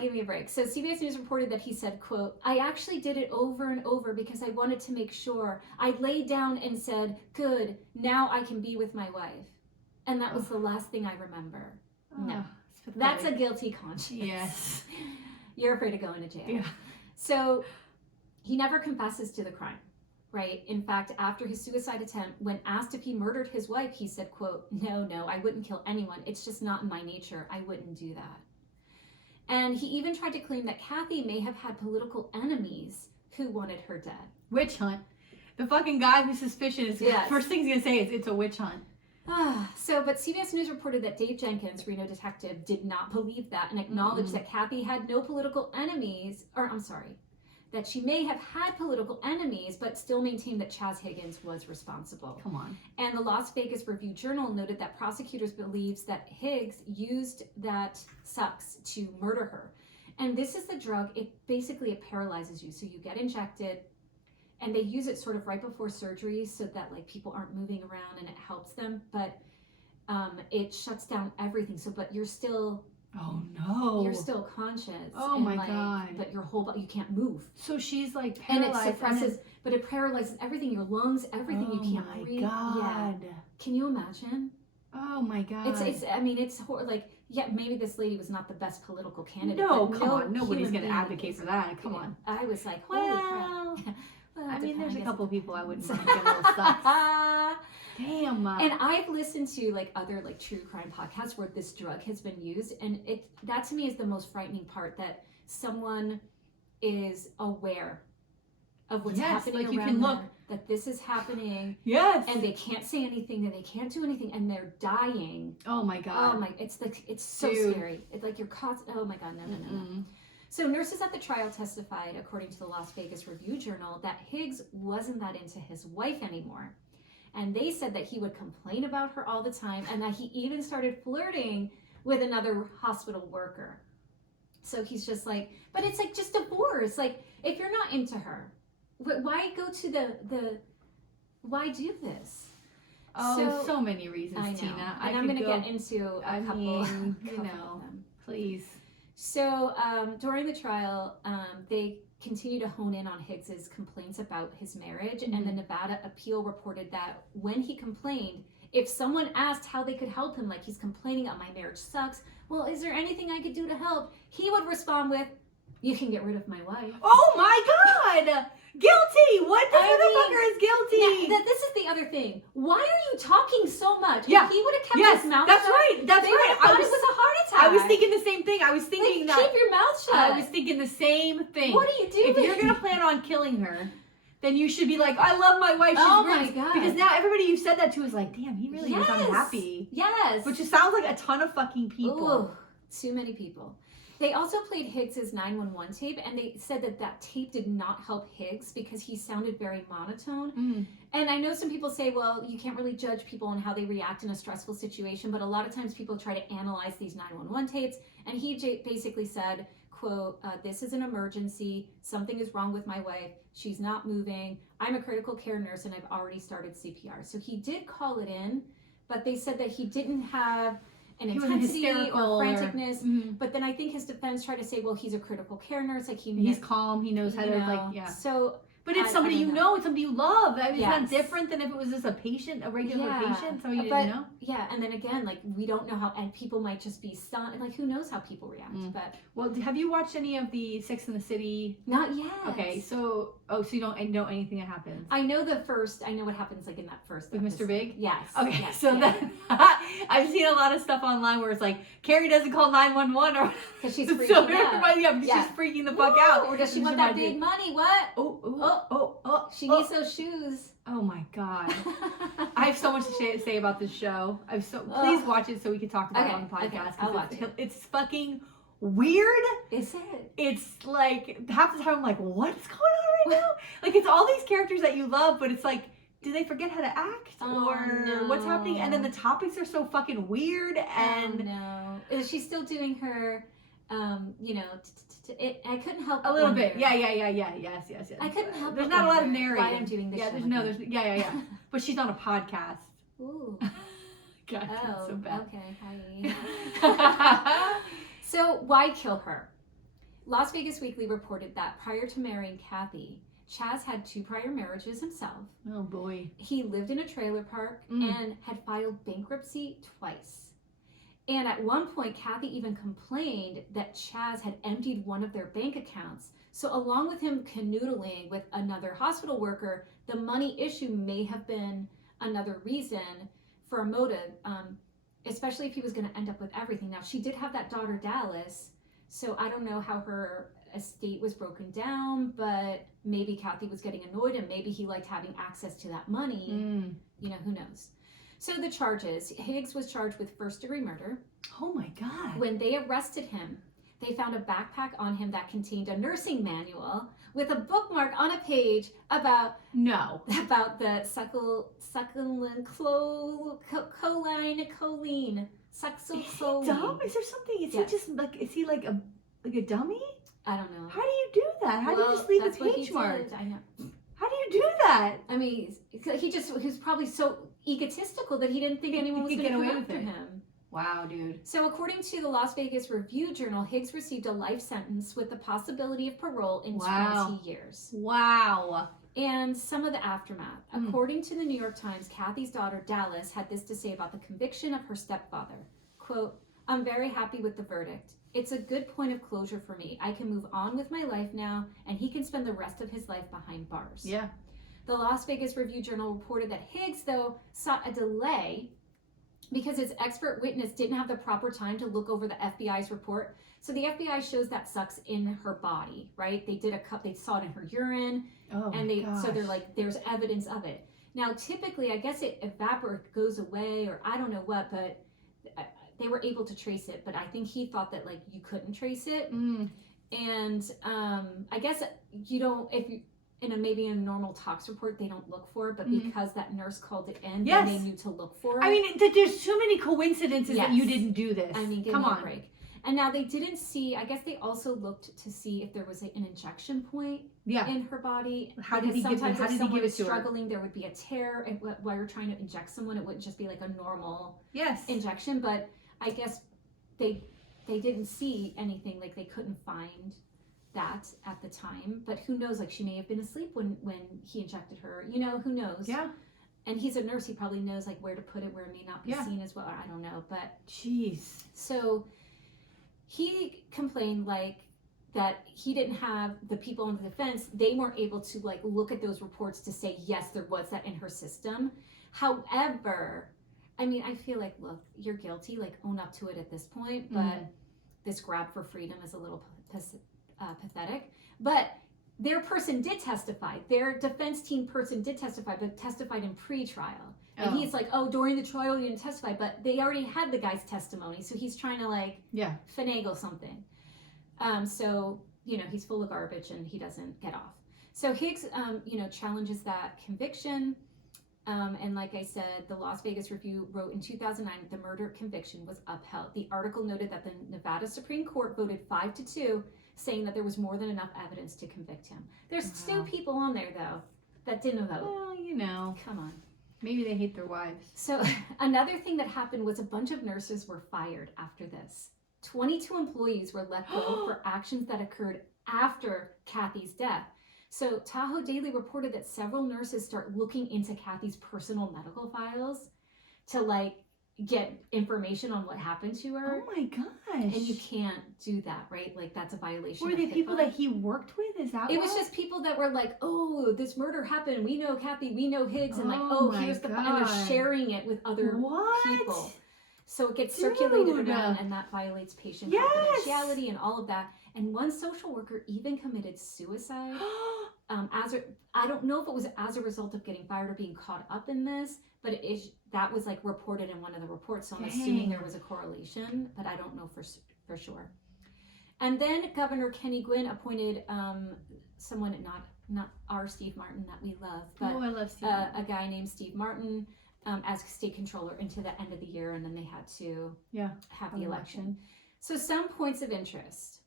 Give me a break. So CBS News reported that he said, quote, I actually did it over and over because I wanted to make sure. I laid down and said, good, now I can be with my wife. And that was the last thing I remember. No. That's a guilty conscience. Yes. You're afraid of going to jail. Yeah. So he never confesses to the crime. Right. In fact, after his suicide attempt, when asked if he murdered his wife, he said, quote, no, I wouldn't kill anyone. It's just not in my nature. I wouldn't do that. And he even tried to claim that Kathy may have had political enemies who wanted her dead. Witch hunt. The fucking guy who's suspicious, first thing he's going to say is it's a witch hunt. But CBS News reported that Dave Jenkins, Reno detective, did not believe that and acknowledged that Kathy had no political enemies, that she may have had political enemies, but still maintained that Chaz Higgins was responsible. Come on. And the Las Vegas Review-Journal noted that prosecutors believes that Higgs used that sucks to murder her. And this is the drug, it paralyzes you. So you get injected, and they use it sort of right before surgery so that like people aren't moving around and it helps them. But it shuts down everything. So, but you're still... Oh no! You're still conscious. Oh my god! But your whole body, you can't move. So she's like paralyzed. And it suppresses, but it paralyzes everything, your lungs, everything. You can't breathe. Oh my god! Yeah. Can you imagine? Oh my God. It's like, yeah, maybe this lady was not the best political candidate. No, but come on. Nobody's going to advocate for that. Come on. I was like, holy crap. Well, I mean, there's a couple people I wouldn't mind getting a little sucks. Damn. And I've listened to like other like true crime podcasts where this drug has been used, and that to me is the most frightening part, that someone is aware of what's happening like you around can them, look that this is happening. Yes. And they can't say anything, and they can't do anything, and they're dying. Oh my God. Oh my, it's so Dude. scary. It's like you're caught. Oh my God, no. So nurses at the trial testified, according to the Las Vegas Review-Journal, that Higgs wasn't that into his wife anymore. And they said that he would complain about her all the time, and that he even started flirting with another hospital worker. So he's just like, but it's like just divorce. Like, if you're not into her, why go to why do this? Oh, so many reasons, I know. Tina. And I'm going to get into a couple of them. Please. So during the trial, they continue to hone in on Higgs's complaints about his marriage, and the Nevada appeal reported that when he complained, if someone asked how they could help him, like, he's complaining, my marriage sucks, well, is there anything I could do to help? He would respond with, you can get rid of my wife. Oh my God! Guilty! What the motherfucker is guilty? Yeah, this is the other thing. Why are you talking so much? Yeah. If he would have kept his mouth that's shut. right. That's they right. thought it was a heart attack. I was thinking the same thing. I was thinking that. Keep your mouth shut. I was thinking the same thing. What are you doing? If you're gonna plan on killing her, then you should be like, I love my wife. She's my God. Because now everybody you said that to is like, damn, he really was unhappy. Yes. Which just sounds like a ton of fucking people. Ooh, too many people. They also played Higgs's 911 tape, and they said that tape did not help Higgs because he sounded very monotone. And I know some people say, well, you can't really judge people on how they react in a stressful situation, but a lot of times people try to analyze these 911 tapes, and he basically said, quote, this is an emergency, something is wrong with my wife, she's not moving, I'm a critical care nurse, and I've already started CPR. So he did call it in, but they said that he didn't have an intensity or franticness, but then I think his defense tried to say, well, he's a critical care nurse, like he's calm, he knows how to So, but it's somebody you know, it's somebody you love. I mean, yes. It's not different than if it was just a patient, a regular patient, somebody you but, didn't know. Yeah, and then again, like, we don't know how, and people might just be stunned, like, who knows how people react, but. Well, have you watched any of the Sex and the City? Not yet. Okay, so you don't know anything that happens? I know what happens, like, in that first With episode. Mr. Big? Yes. Okay, yes, so then, I've seen a lot of stuff online where it's like, Carrie doesn't call 911 or... Because she's freaking out. She's freaking the fuck out. Or does she want that big money? What? Oh. She needs those shoes. Oh my God. I have so much to say about this show. Please watch it so we can talk about it on the podcast. I'll watch it. It's fucking weird. Is it? It's like, half the time I'm like, what's going on right now? Like, it's all these characters that you love, but it's like, do they forget how to act? What's happening? And then the topics are so fucking weird. And no. Is she still doing her, I couldn't help a little bit. Yeah. Yes. I couldn't help. There's not a lot of narrating. Why I'm doing this. Yeah. But she's on a podcast. Ooh. God, that's so bad. Okay. Hi. So why kill her? Las Vegas Weekly reported that prior to marrying Kathy, Chaz had 2 prior marriages himself. Oh boy. He lived in a trailer park and had filed bankruptcy twice. And at one point, Kathy even complained that Chaz had emptied one of their bank accounts. So along with him canoodling with another hospital worker, the money issue may have been another reason for a motive, especially if he was going to end up with everything. Now, she did have that daughter, Dallas, so I don't know how her estate was broken down, but maybe Kathy was getting annoyed and maybe he liked having access to that money. Who knows? So the charges, Higgs was charged with first-degree murder. Oh my God. When they arrested him, they found a backpack on him that contained a nursing manual with a bookmark on a page about the succulent choline. Is he dumb? Is there something? Is he just like? Is he like a dummy? I don't know. How do you do that? How do you just leave a page mark? I know. How do you do that? I mean, he was probably so egotistical that he didn't think anyone was going to come after him. Wow, dude. So according to the Las Vegas Review-Journal, Higgs received a life sentence with the possibility of parole in 20 years. Wow. And some of the aftermath. According to the New York Times, Kathy's daughter, Dallas, had this to say about the conviction of her stepfather. Quote, "I'm very happy with the verdict. It's a good point of closure for me. I can move on with my life now, and he can spend the rest of his life behind bars." Yeah. The Las Vegas Review-Journal reported that Higgs, though, sought a delay because his expert witness didn't have the proper time to look over the FBI's report. So the FBI shows that sucks in her body, right? They saw it in her urine, so they're like, there's evidence of it. Now, typically, I guess it goes away, or I don't know what, but they were able to trace it. But I think he thought that like you couldn't trace it, and I guess you don't maybe in a normal tox report they don't look for it, but because that nurse called it in, then they knew to look for it. I mean, there's too many coincidences that you didn't do this. I mean, give me a break. And now they didn't see, I guess they also looked to see if there was an injection point in her body. How did he give it to her? Struggling, there would be a tear, and while you're trying to inject someone, it wouldn't just be like a normal injection. But I guess they didn't see anything, like they couldn't find that at the time. But who knows, like she may have been asleep when he injected her. You know, who knows? Yeah. And he's a nurse, he probably knows like where to put it, where it may not be seen as well. I don't know, but jeez. So he complained like that he didn't have the people on the defense, they weren't able to like look at those reports to say, yes, there was that in her system. However, I mean, I feel like, look, you're guilty, like own up to it at this point, but this grab for freedom is a little pathetic. But their person did testify. Their defense team person did testify, but testified in pre-trial. And he's like, oh, during the trial you didn't testify, but they already had the guy's testimony, so he's trying to like finagle something. So, you know, he's full of garbage and he doesn't get off. So Higgs, challenges that conviction. And like I said, the Las Vegas Review wrote in 2009 that the murder conviction was upheld. The article noted that the Nevada Supreme Court voted 5-2, saying that there was more than enough evidence to convict him. There's still people on there, though, that didn't vote. Well, you know. Come on. Maybe they hate their wives. So another thing that happened was a bunch of nurses were fired after this. 22 employees were let go for actions that occurred after Kathy's death. So Tahoe Daily reported that several nurses start looking into Kathy's personal medical files to like get information on what happened to her. Oh my gosh. And you can't do that, right? Like that's a violation. Were they people that he worked with? Is that it was just people that were like, oh, this murder happened. We know Kathy, we know Higgs, and like, here's the, and they're sharing it with other people. So it gets circulated around, and that violates patient confidentiality and all of that. And one social worker even committed suicide. I don't know if it was as a result of getting fired or being caught up in this, but that was like reported in one of the reports. So I'm assuming there was a correlation, but I don't know for sure. And then Governor Kenny Gwinn appointed someone, not our Steve Martin that we love, but I love Steve a guy named Steve Martin as state controller into the end of the year, and then they had to have the election. So some points of interest.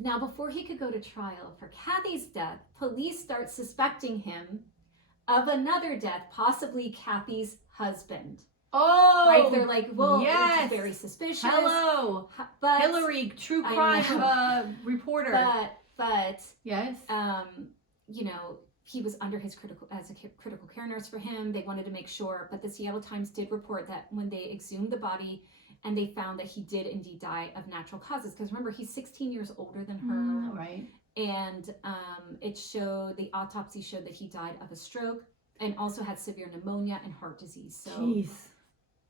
Now, before he could go to trial for Kathy's death, police start suspecting him of another death, possibly Kathy's husband. Oh, right? They're like, well, it's very suspicious. Hello, but Hillary, true crime reporter. But yes, he was under his critical care nurse for him. They wanted to make sure, but the Seattle Times did report that when they exhumed the body, and they found that he did indeed die of natural causes. Because remember, he's 16 years older than her. Right. And the autopsy showed that he died of a stroke and also had severe pneumonia and heart disease. So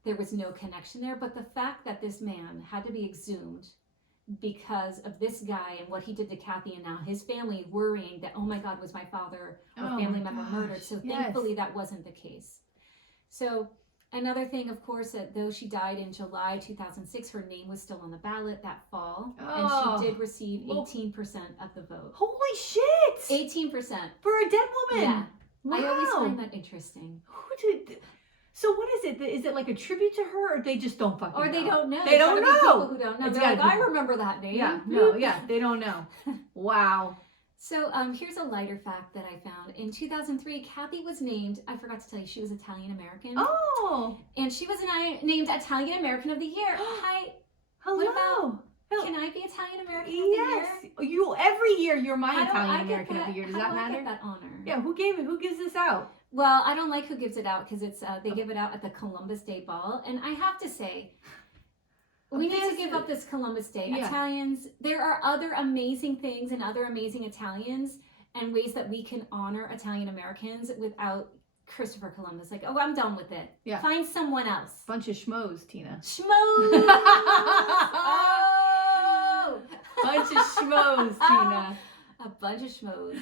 there was no connection there. But the fact that this man had to be exhumed because of this guy and what he did to Kathy, and now his family worrying that, oh my God, was my father or family member murdered? So thankfully that wasn't the case. So another thing, of course, that though she died in July 2006, her name was still on the ballot that fall, and she did receive 18% of the vote. Holy shit! 18% for a dead woman. Yeah, wow. I always find that interesting. So what is it? Is it like a tribute to her, or they just don't fucking know? Or they don't know. They don't know. People who don't know. They're like, I remember that name. Yeah, they don't know. Wow. So here's a lighter fact that I found. In 2003, Kathy was named, I forgot to tell you, she was Italian-American. Oh. And she was named Italian-American of the Year. Hi. Hello. Can I be Italian American Yes. of the year? You every year you're my How do Italian I get American of the year. Does how that do I matter? get that honor? Yeah, who gives this out? Well, I don't like who gives it out because it's they give it out at the Columbus Day Ball, and I have to say, we need to give up this Columbus Day. Yeah. Italians, there are other amazing things and other amazing Italians and ways that we can honor Italian Americans without Christopher Columbus. Like, oh, I'm done with it. Yeah. Find someone else. Bunch of schmoes, Tina. Schmos! Oh! Bunch of schmoes, Tina. A bunch of schmoes.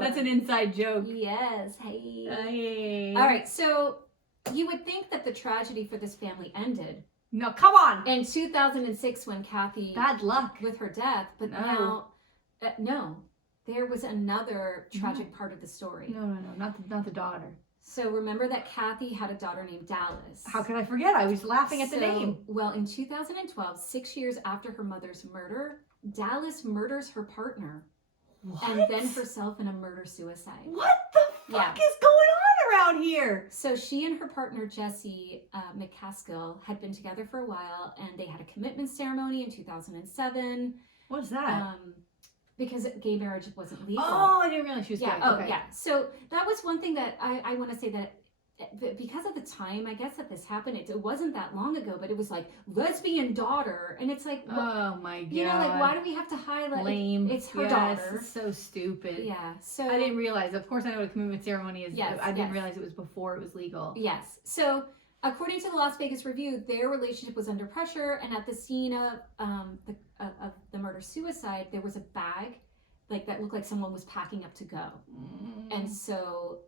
That's an inside joke. Yes. Hey. Hey. All right. So you would think that the tragedy for this family ended No, come on. in 2006 when Kathy Bad luck. with her death, but No. now no, there was another tragic part of the story. No, not the daughter. So remember that Kathy had a daughter named Dallas. How could I forget? I was laughing at the So, name. Well, in 2012, 6 years after her mother's murder, Dallas murders her partner What? and then herself in a murder-suicide. What the fuck is going on around here? So she and her partner Jesse McCaskill had been together for a while, and they had a commitment ceremony in 2007. What's that? Because gay marriage wasn't legal. Oh, I didn't realize she was gay. Oh, Okay. yeah. So that was one thing that I want to say that because of the time, I guess that this happened, it wasn't that long ago, but it was like lesbian daughter, and it's like, Oh my god. you know, like why do we have to highlight? Lame. It's her Yes, daughter. It's so stupid. Yeah. So I didn't realize. Of course, I know what a commitment ceremony is. Yes, I didn't yes. realize it was before it was legal. Yes. So according to the Las Vegas Review, their relationship was under pressure, and at the scene of the murder-suicide, there was a bag like that looked like someone was packing up to go. And so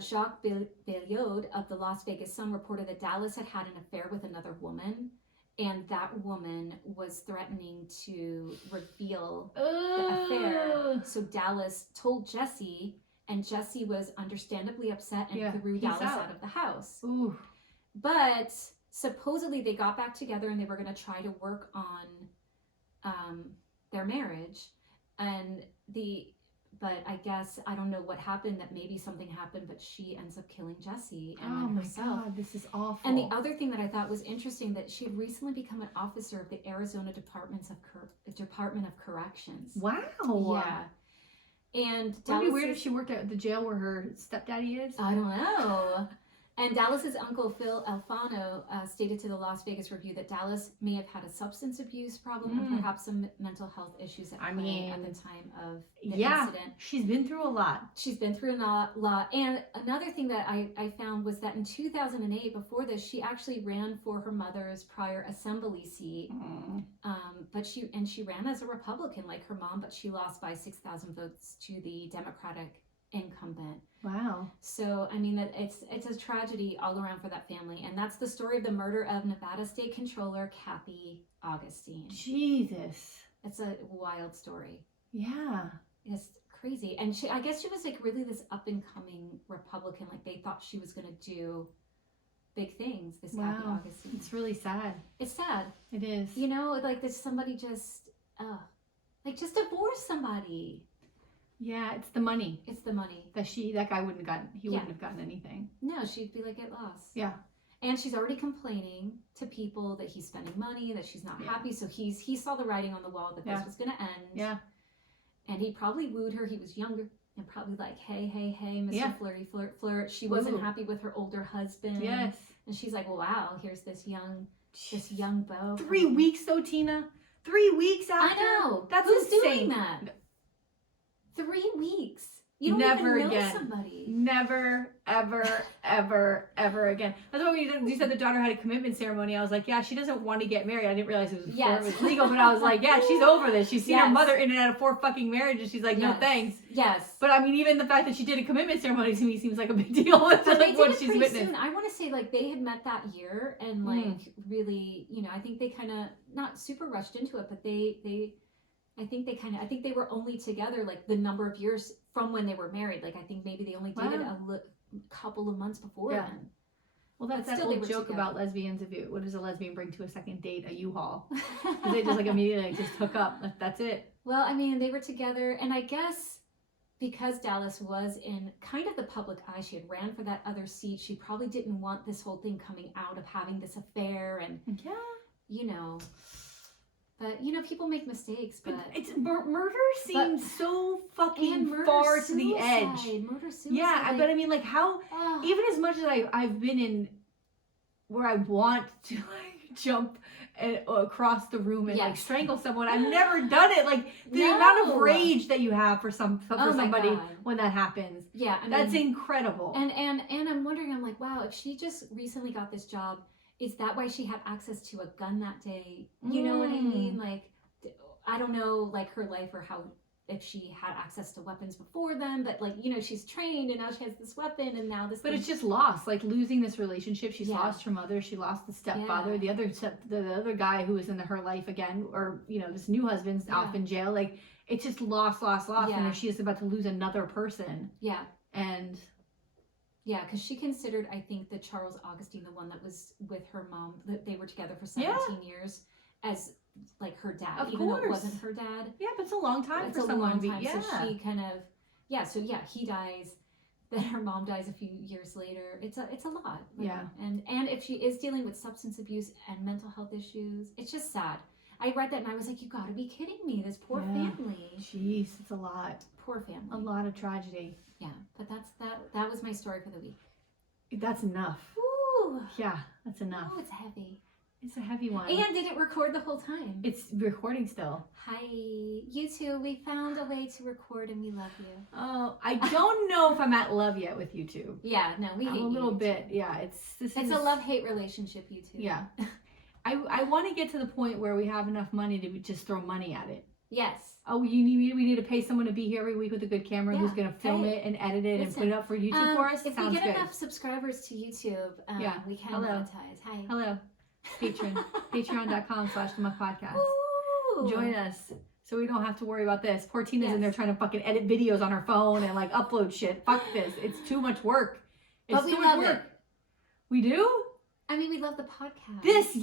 Jacques Greylord of the Las Vegas Sun reported that Dallas had had an affair with another woman, and that woman was threatening to reveal the affair. So Dallas told Jesse, and Jesse was understandably upset and threw Dallas out of the house. Ooh. But supposedly they got back together and they were going to try to work on their marriage, but I guess I don't know what happened, that maybe something happened, but she ends up killing Jesse and then herself. Oh my god, this is awful. And the other thing that I thought was interesting, that she had recently become an officer of the Arizona Department of Corrections. Wow. Yeah. And Would it be weird if she worked at the jail where her stepdaddy is? I don't know. And Dallas's uncle, Phil Alfano, stated to the Las Vegas Review that Dallas may have had a substance abuse problem and perhaps some mental health issues at play at the time of the incident. She's been through a lot. She's been through a lot. And another thing that I found was that in 2008, before this, she actually ran for her mother's prior assembly seat. But she ran as a Republican like her mom, but she lost by 6,000 votes to the Democratic incumbent. Wow. So I mean that it's a tragedy all around for that family, and that's the story of the murder of Nevada State Controller Kathy Augustine. Jesus. It's a wild story. Yeah. It's crazy, and I guess she was like really this up and coming Republican. Like they thought she was gonna do big things. This Kathy Augustine. It's really sad. It's sad. It is. You know, like there's somebody just just divorce somebody. Yeah, it's the money. It's the money. That guy wouldn't have gotten. He wouldn't have gotten anything. No, she'd be like, get lost. Yeah. And she's already complaining to people that he's spending money, that she's not happy. So he saw the writing on the wall that this was going to end. Yeah. And he probably wooed her. He was younger and probably like, hey, Mr. Flirty Flirt. She wasn't happy with her older husband. Yes. And she's like, well, wow, here's this young beau. 3 weeks though, Tina. 3 weeks after. I know. That's Who's insane. doing that? 3 weeks. You don't Never even know again. somebody. Never, ever, ever again. That's why when you said the daughter had a commitment ceremony, I was like, yeah, she doesn't want to get married. I didn't realize it was before it was legal, but I was like, yeah, she's over this. She's seen her mother in and out of 4 fucking marriages. She's like, no thanks. Yes. But I mean, even the fact that she did a commitment ceremony to me seems like a big deal with But they what did it she's pretty witnessed. soon. I want to say like they had met that year and like really, you know, I think they kind of not super rushed into it, but I think they were only together like the number of years from when they were married. Like I think maybe they only dated a couple of months before then. Well, that's that old joke about lesbians. What does a lesbian bring to a second date? A U-Haul. They just like immediately just hook up. That's it. Well, I mean, they were together, and I guess because Dallas was in kind of the public eye, she had ran for that other seat. She probably didn't want this whole thing coming out of having this affair, and you know. But you know, people make mistakes. But it's murder seems so fucking far to the edge. Murder suicide. Yeah, but I mean, like, how? Even as much as I've been in where I want to like jump across the room and like strangle someone, I've never done it. Like the amount of rage that you have for somebody when that happens. Yeah, I mean, that's incredible. And I'm wondering, I'm like, wow, if she just recently got this job, is that why she had access to a gun that day? You know what I mean? Like, I don't know, like her life or how, if she had access to weapons before then, but like, you know, she's trained and now she has this weapon and now this. But it's just lost, like losing this relationship. She's lost her mother. She lost the stepfather. The other guy who was in her life again, or you know, this new husband's off in jail. Like it's just lost. And she is about to lose another person. Yeah. And. Yeah, because she considered, I think, the Charles Augustine, the one that was with her mom, that they were together for 17 years, as like her dad, even though it wasn't her dad. Yeah, but it's a long time for someone to be. So she kind of, so he dies, then her mom dies a few years later. It's a lot. Yeah. And if she is dealing with substance abuse and mental health issues, it's just sad. I read that and I was like, you gotta be kidding me, this poor family. Jeez, it's a lot. Poor family. A lot of tragedy. Yeah, but that was my story for the week. That's enough. Ooh. Yeah, that's enough. Oh, it's heavy. It's a heavy one. And did it record the whole time? It's recording still. Hi, you two. We found a way to record and we love you. Oh, I don't know if I'm at love yet with YouTube. Yeah, no, we hate you. A little bit. Yeah, it's a love-hate relationship, YouTube. Yeah. I want to get to the point where we have enough money to just throw money at it. Yes. Oh, we need to pay someone to be here every week with a good camera who's going to film it and edit it and put it up for YouTube for us. If we get enough subscribers to YouTube, we can monetize. Hi. Hello. Patreon.com/themuckpodcast. Join us so we don't have to worry about this. Poor Tina's in there trying to fucking edit videos on her phone and like upload shit. Fuck this. It's too much work. But we love it. We do? I mean, we love the podcast. This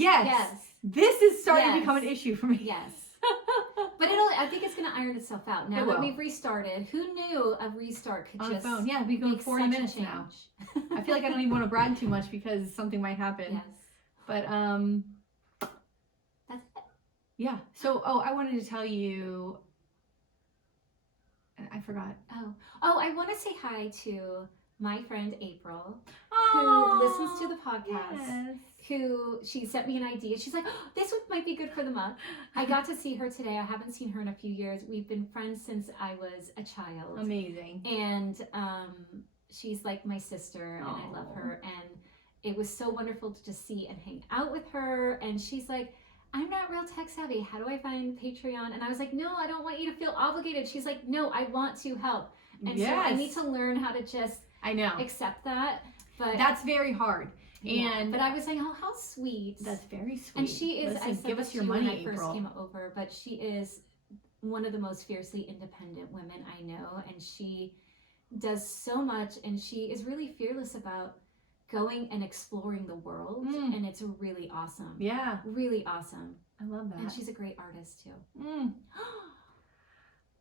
is starting to become an issue for me. Yes. But I think it's going to iron itself out. Now that we've restarted, who knew a restart could on just the phone. Yeah, we go 40 minutes now. I feel like I don't even want to brag too much because something might happen. Yes. But that's it. Yeah. So I wanted to tell you, I forgot. I want to say hi to my friend April, who listens to the podcast, who she sent me an idea. She's like, this one might be good for the month. I got to see her today. I haven't seen her in a few years. We've been friends since I was a child. Amazing. And she's like my sister, and I love her. And it was so wonderful to just see and hang out with her. And she's like, I'm not real tech savvy. How do I find Patreon? And I was like, no, I don't want you to feel obligated. She's like, no, I want to help. And so I need to learn how to just accept that. But that's very hard. But I was saying, how sweet. That's very sweet. And she is, Listen, I said give us your money, when I first April. came over, but she is one of the most fiercely independent women I know. And she does so much, and she is really fearless about going and exploring the world. And it's really awesome. Yeah. Really awesome. I love that. And she's a great artist too.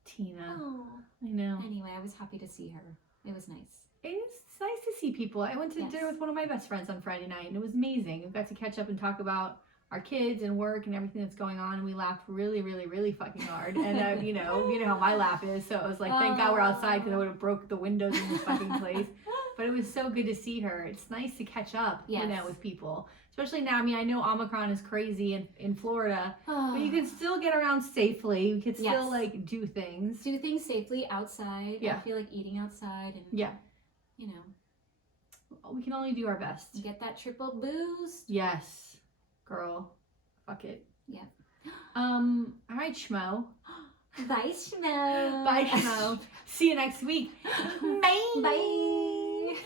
Tina. Oh. I know. Anyway, I was happy to see her. It was nice. It's nice to see people. I went to dinner with one of my best friends on Friday night, and it was amazing. We got to catch up and talk about our kids and work and everything that's going on, and we laughed really, really, really fucking hard. And you know how my laugh is, so it was like, thank God we're outside because I would have broke the windows in this fucking place. But it was so good to see her. It's nice to catch up, with people. Especially now, I mean, I know Omicron is crazy in Florida, but you can still get around safely. You can still, like, do things. Do things safely outside. I feel like eating outside. And, you know. We can only do our best. Get that triple boost. Yes. Girl. Fuck it. Yeah. All right, Schmo. Bye, Schmo. Bye, Schmo. See you next week. Bye. Bye.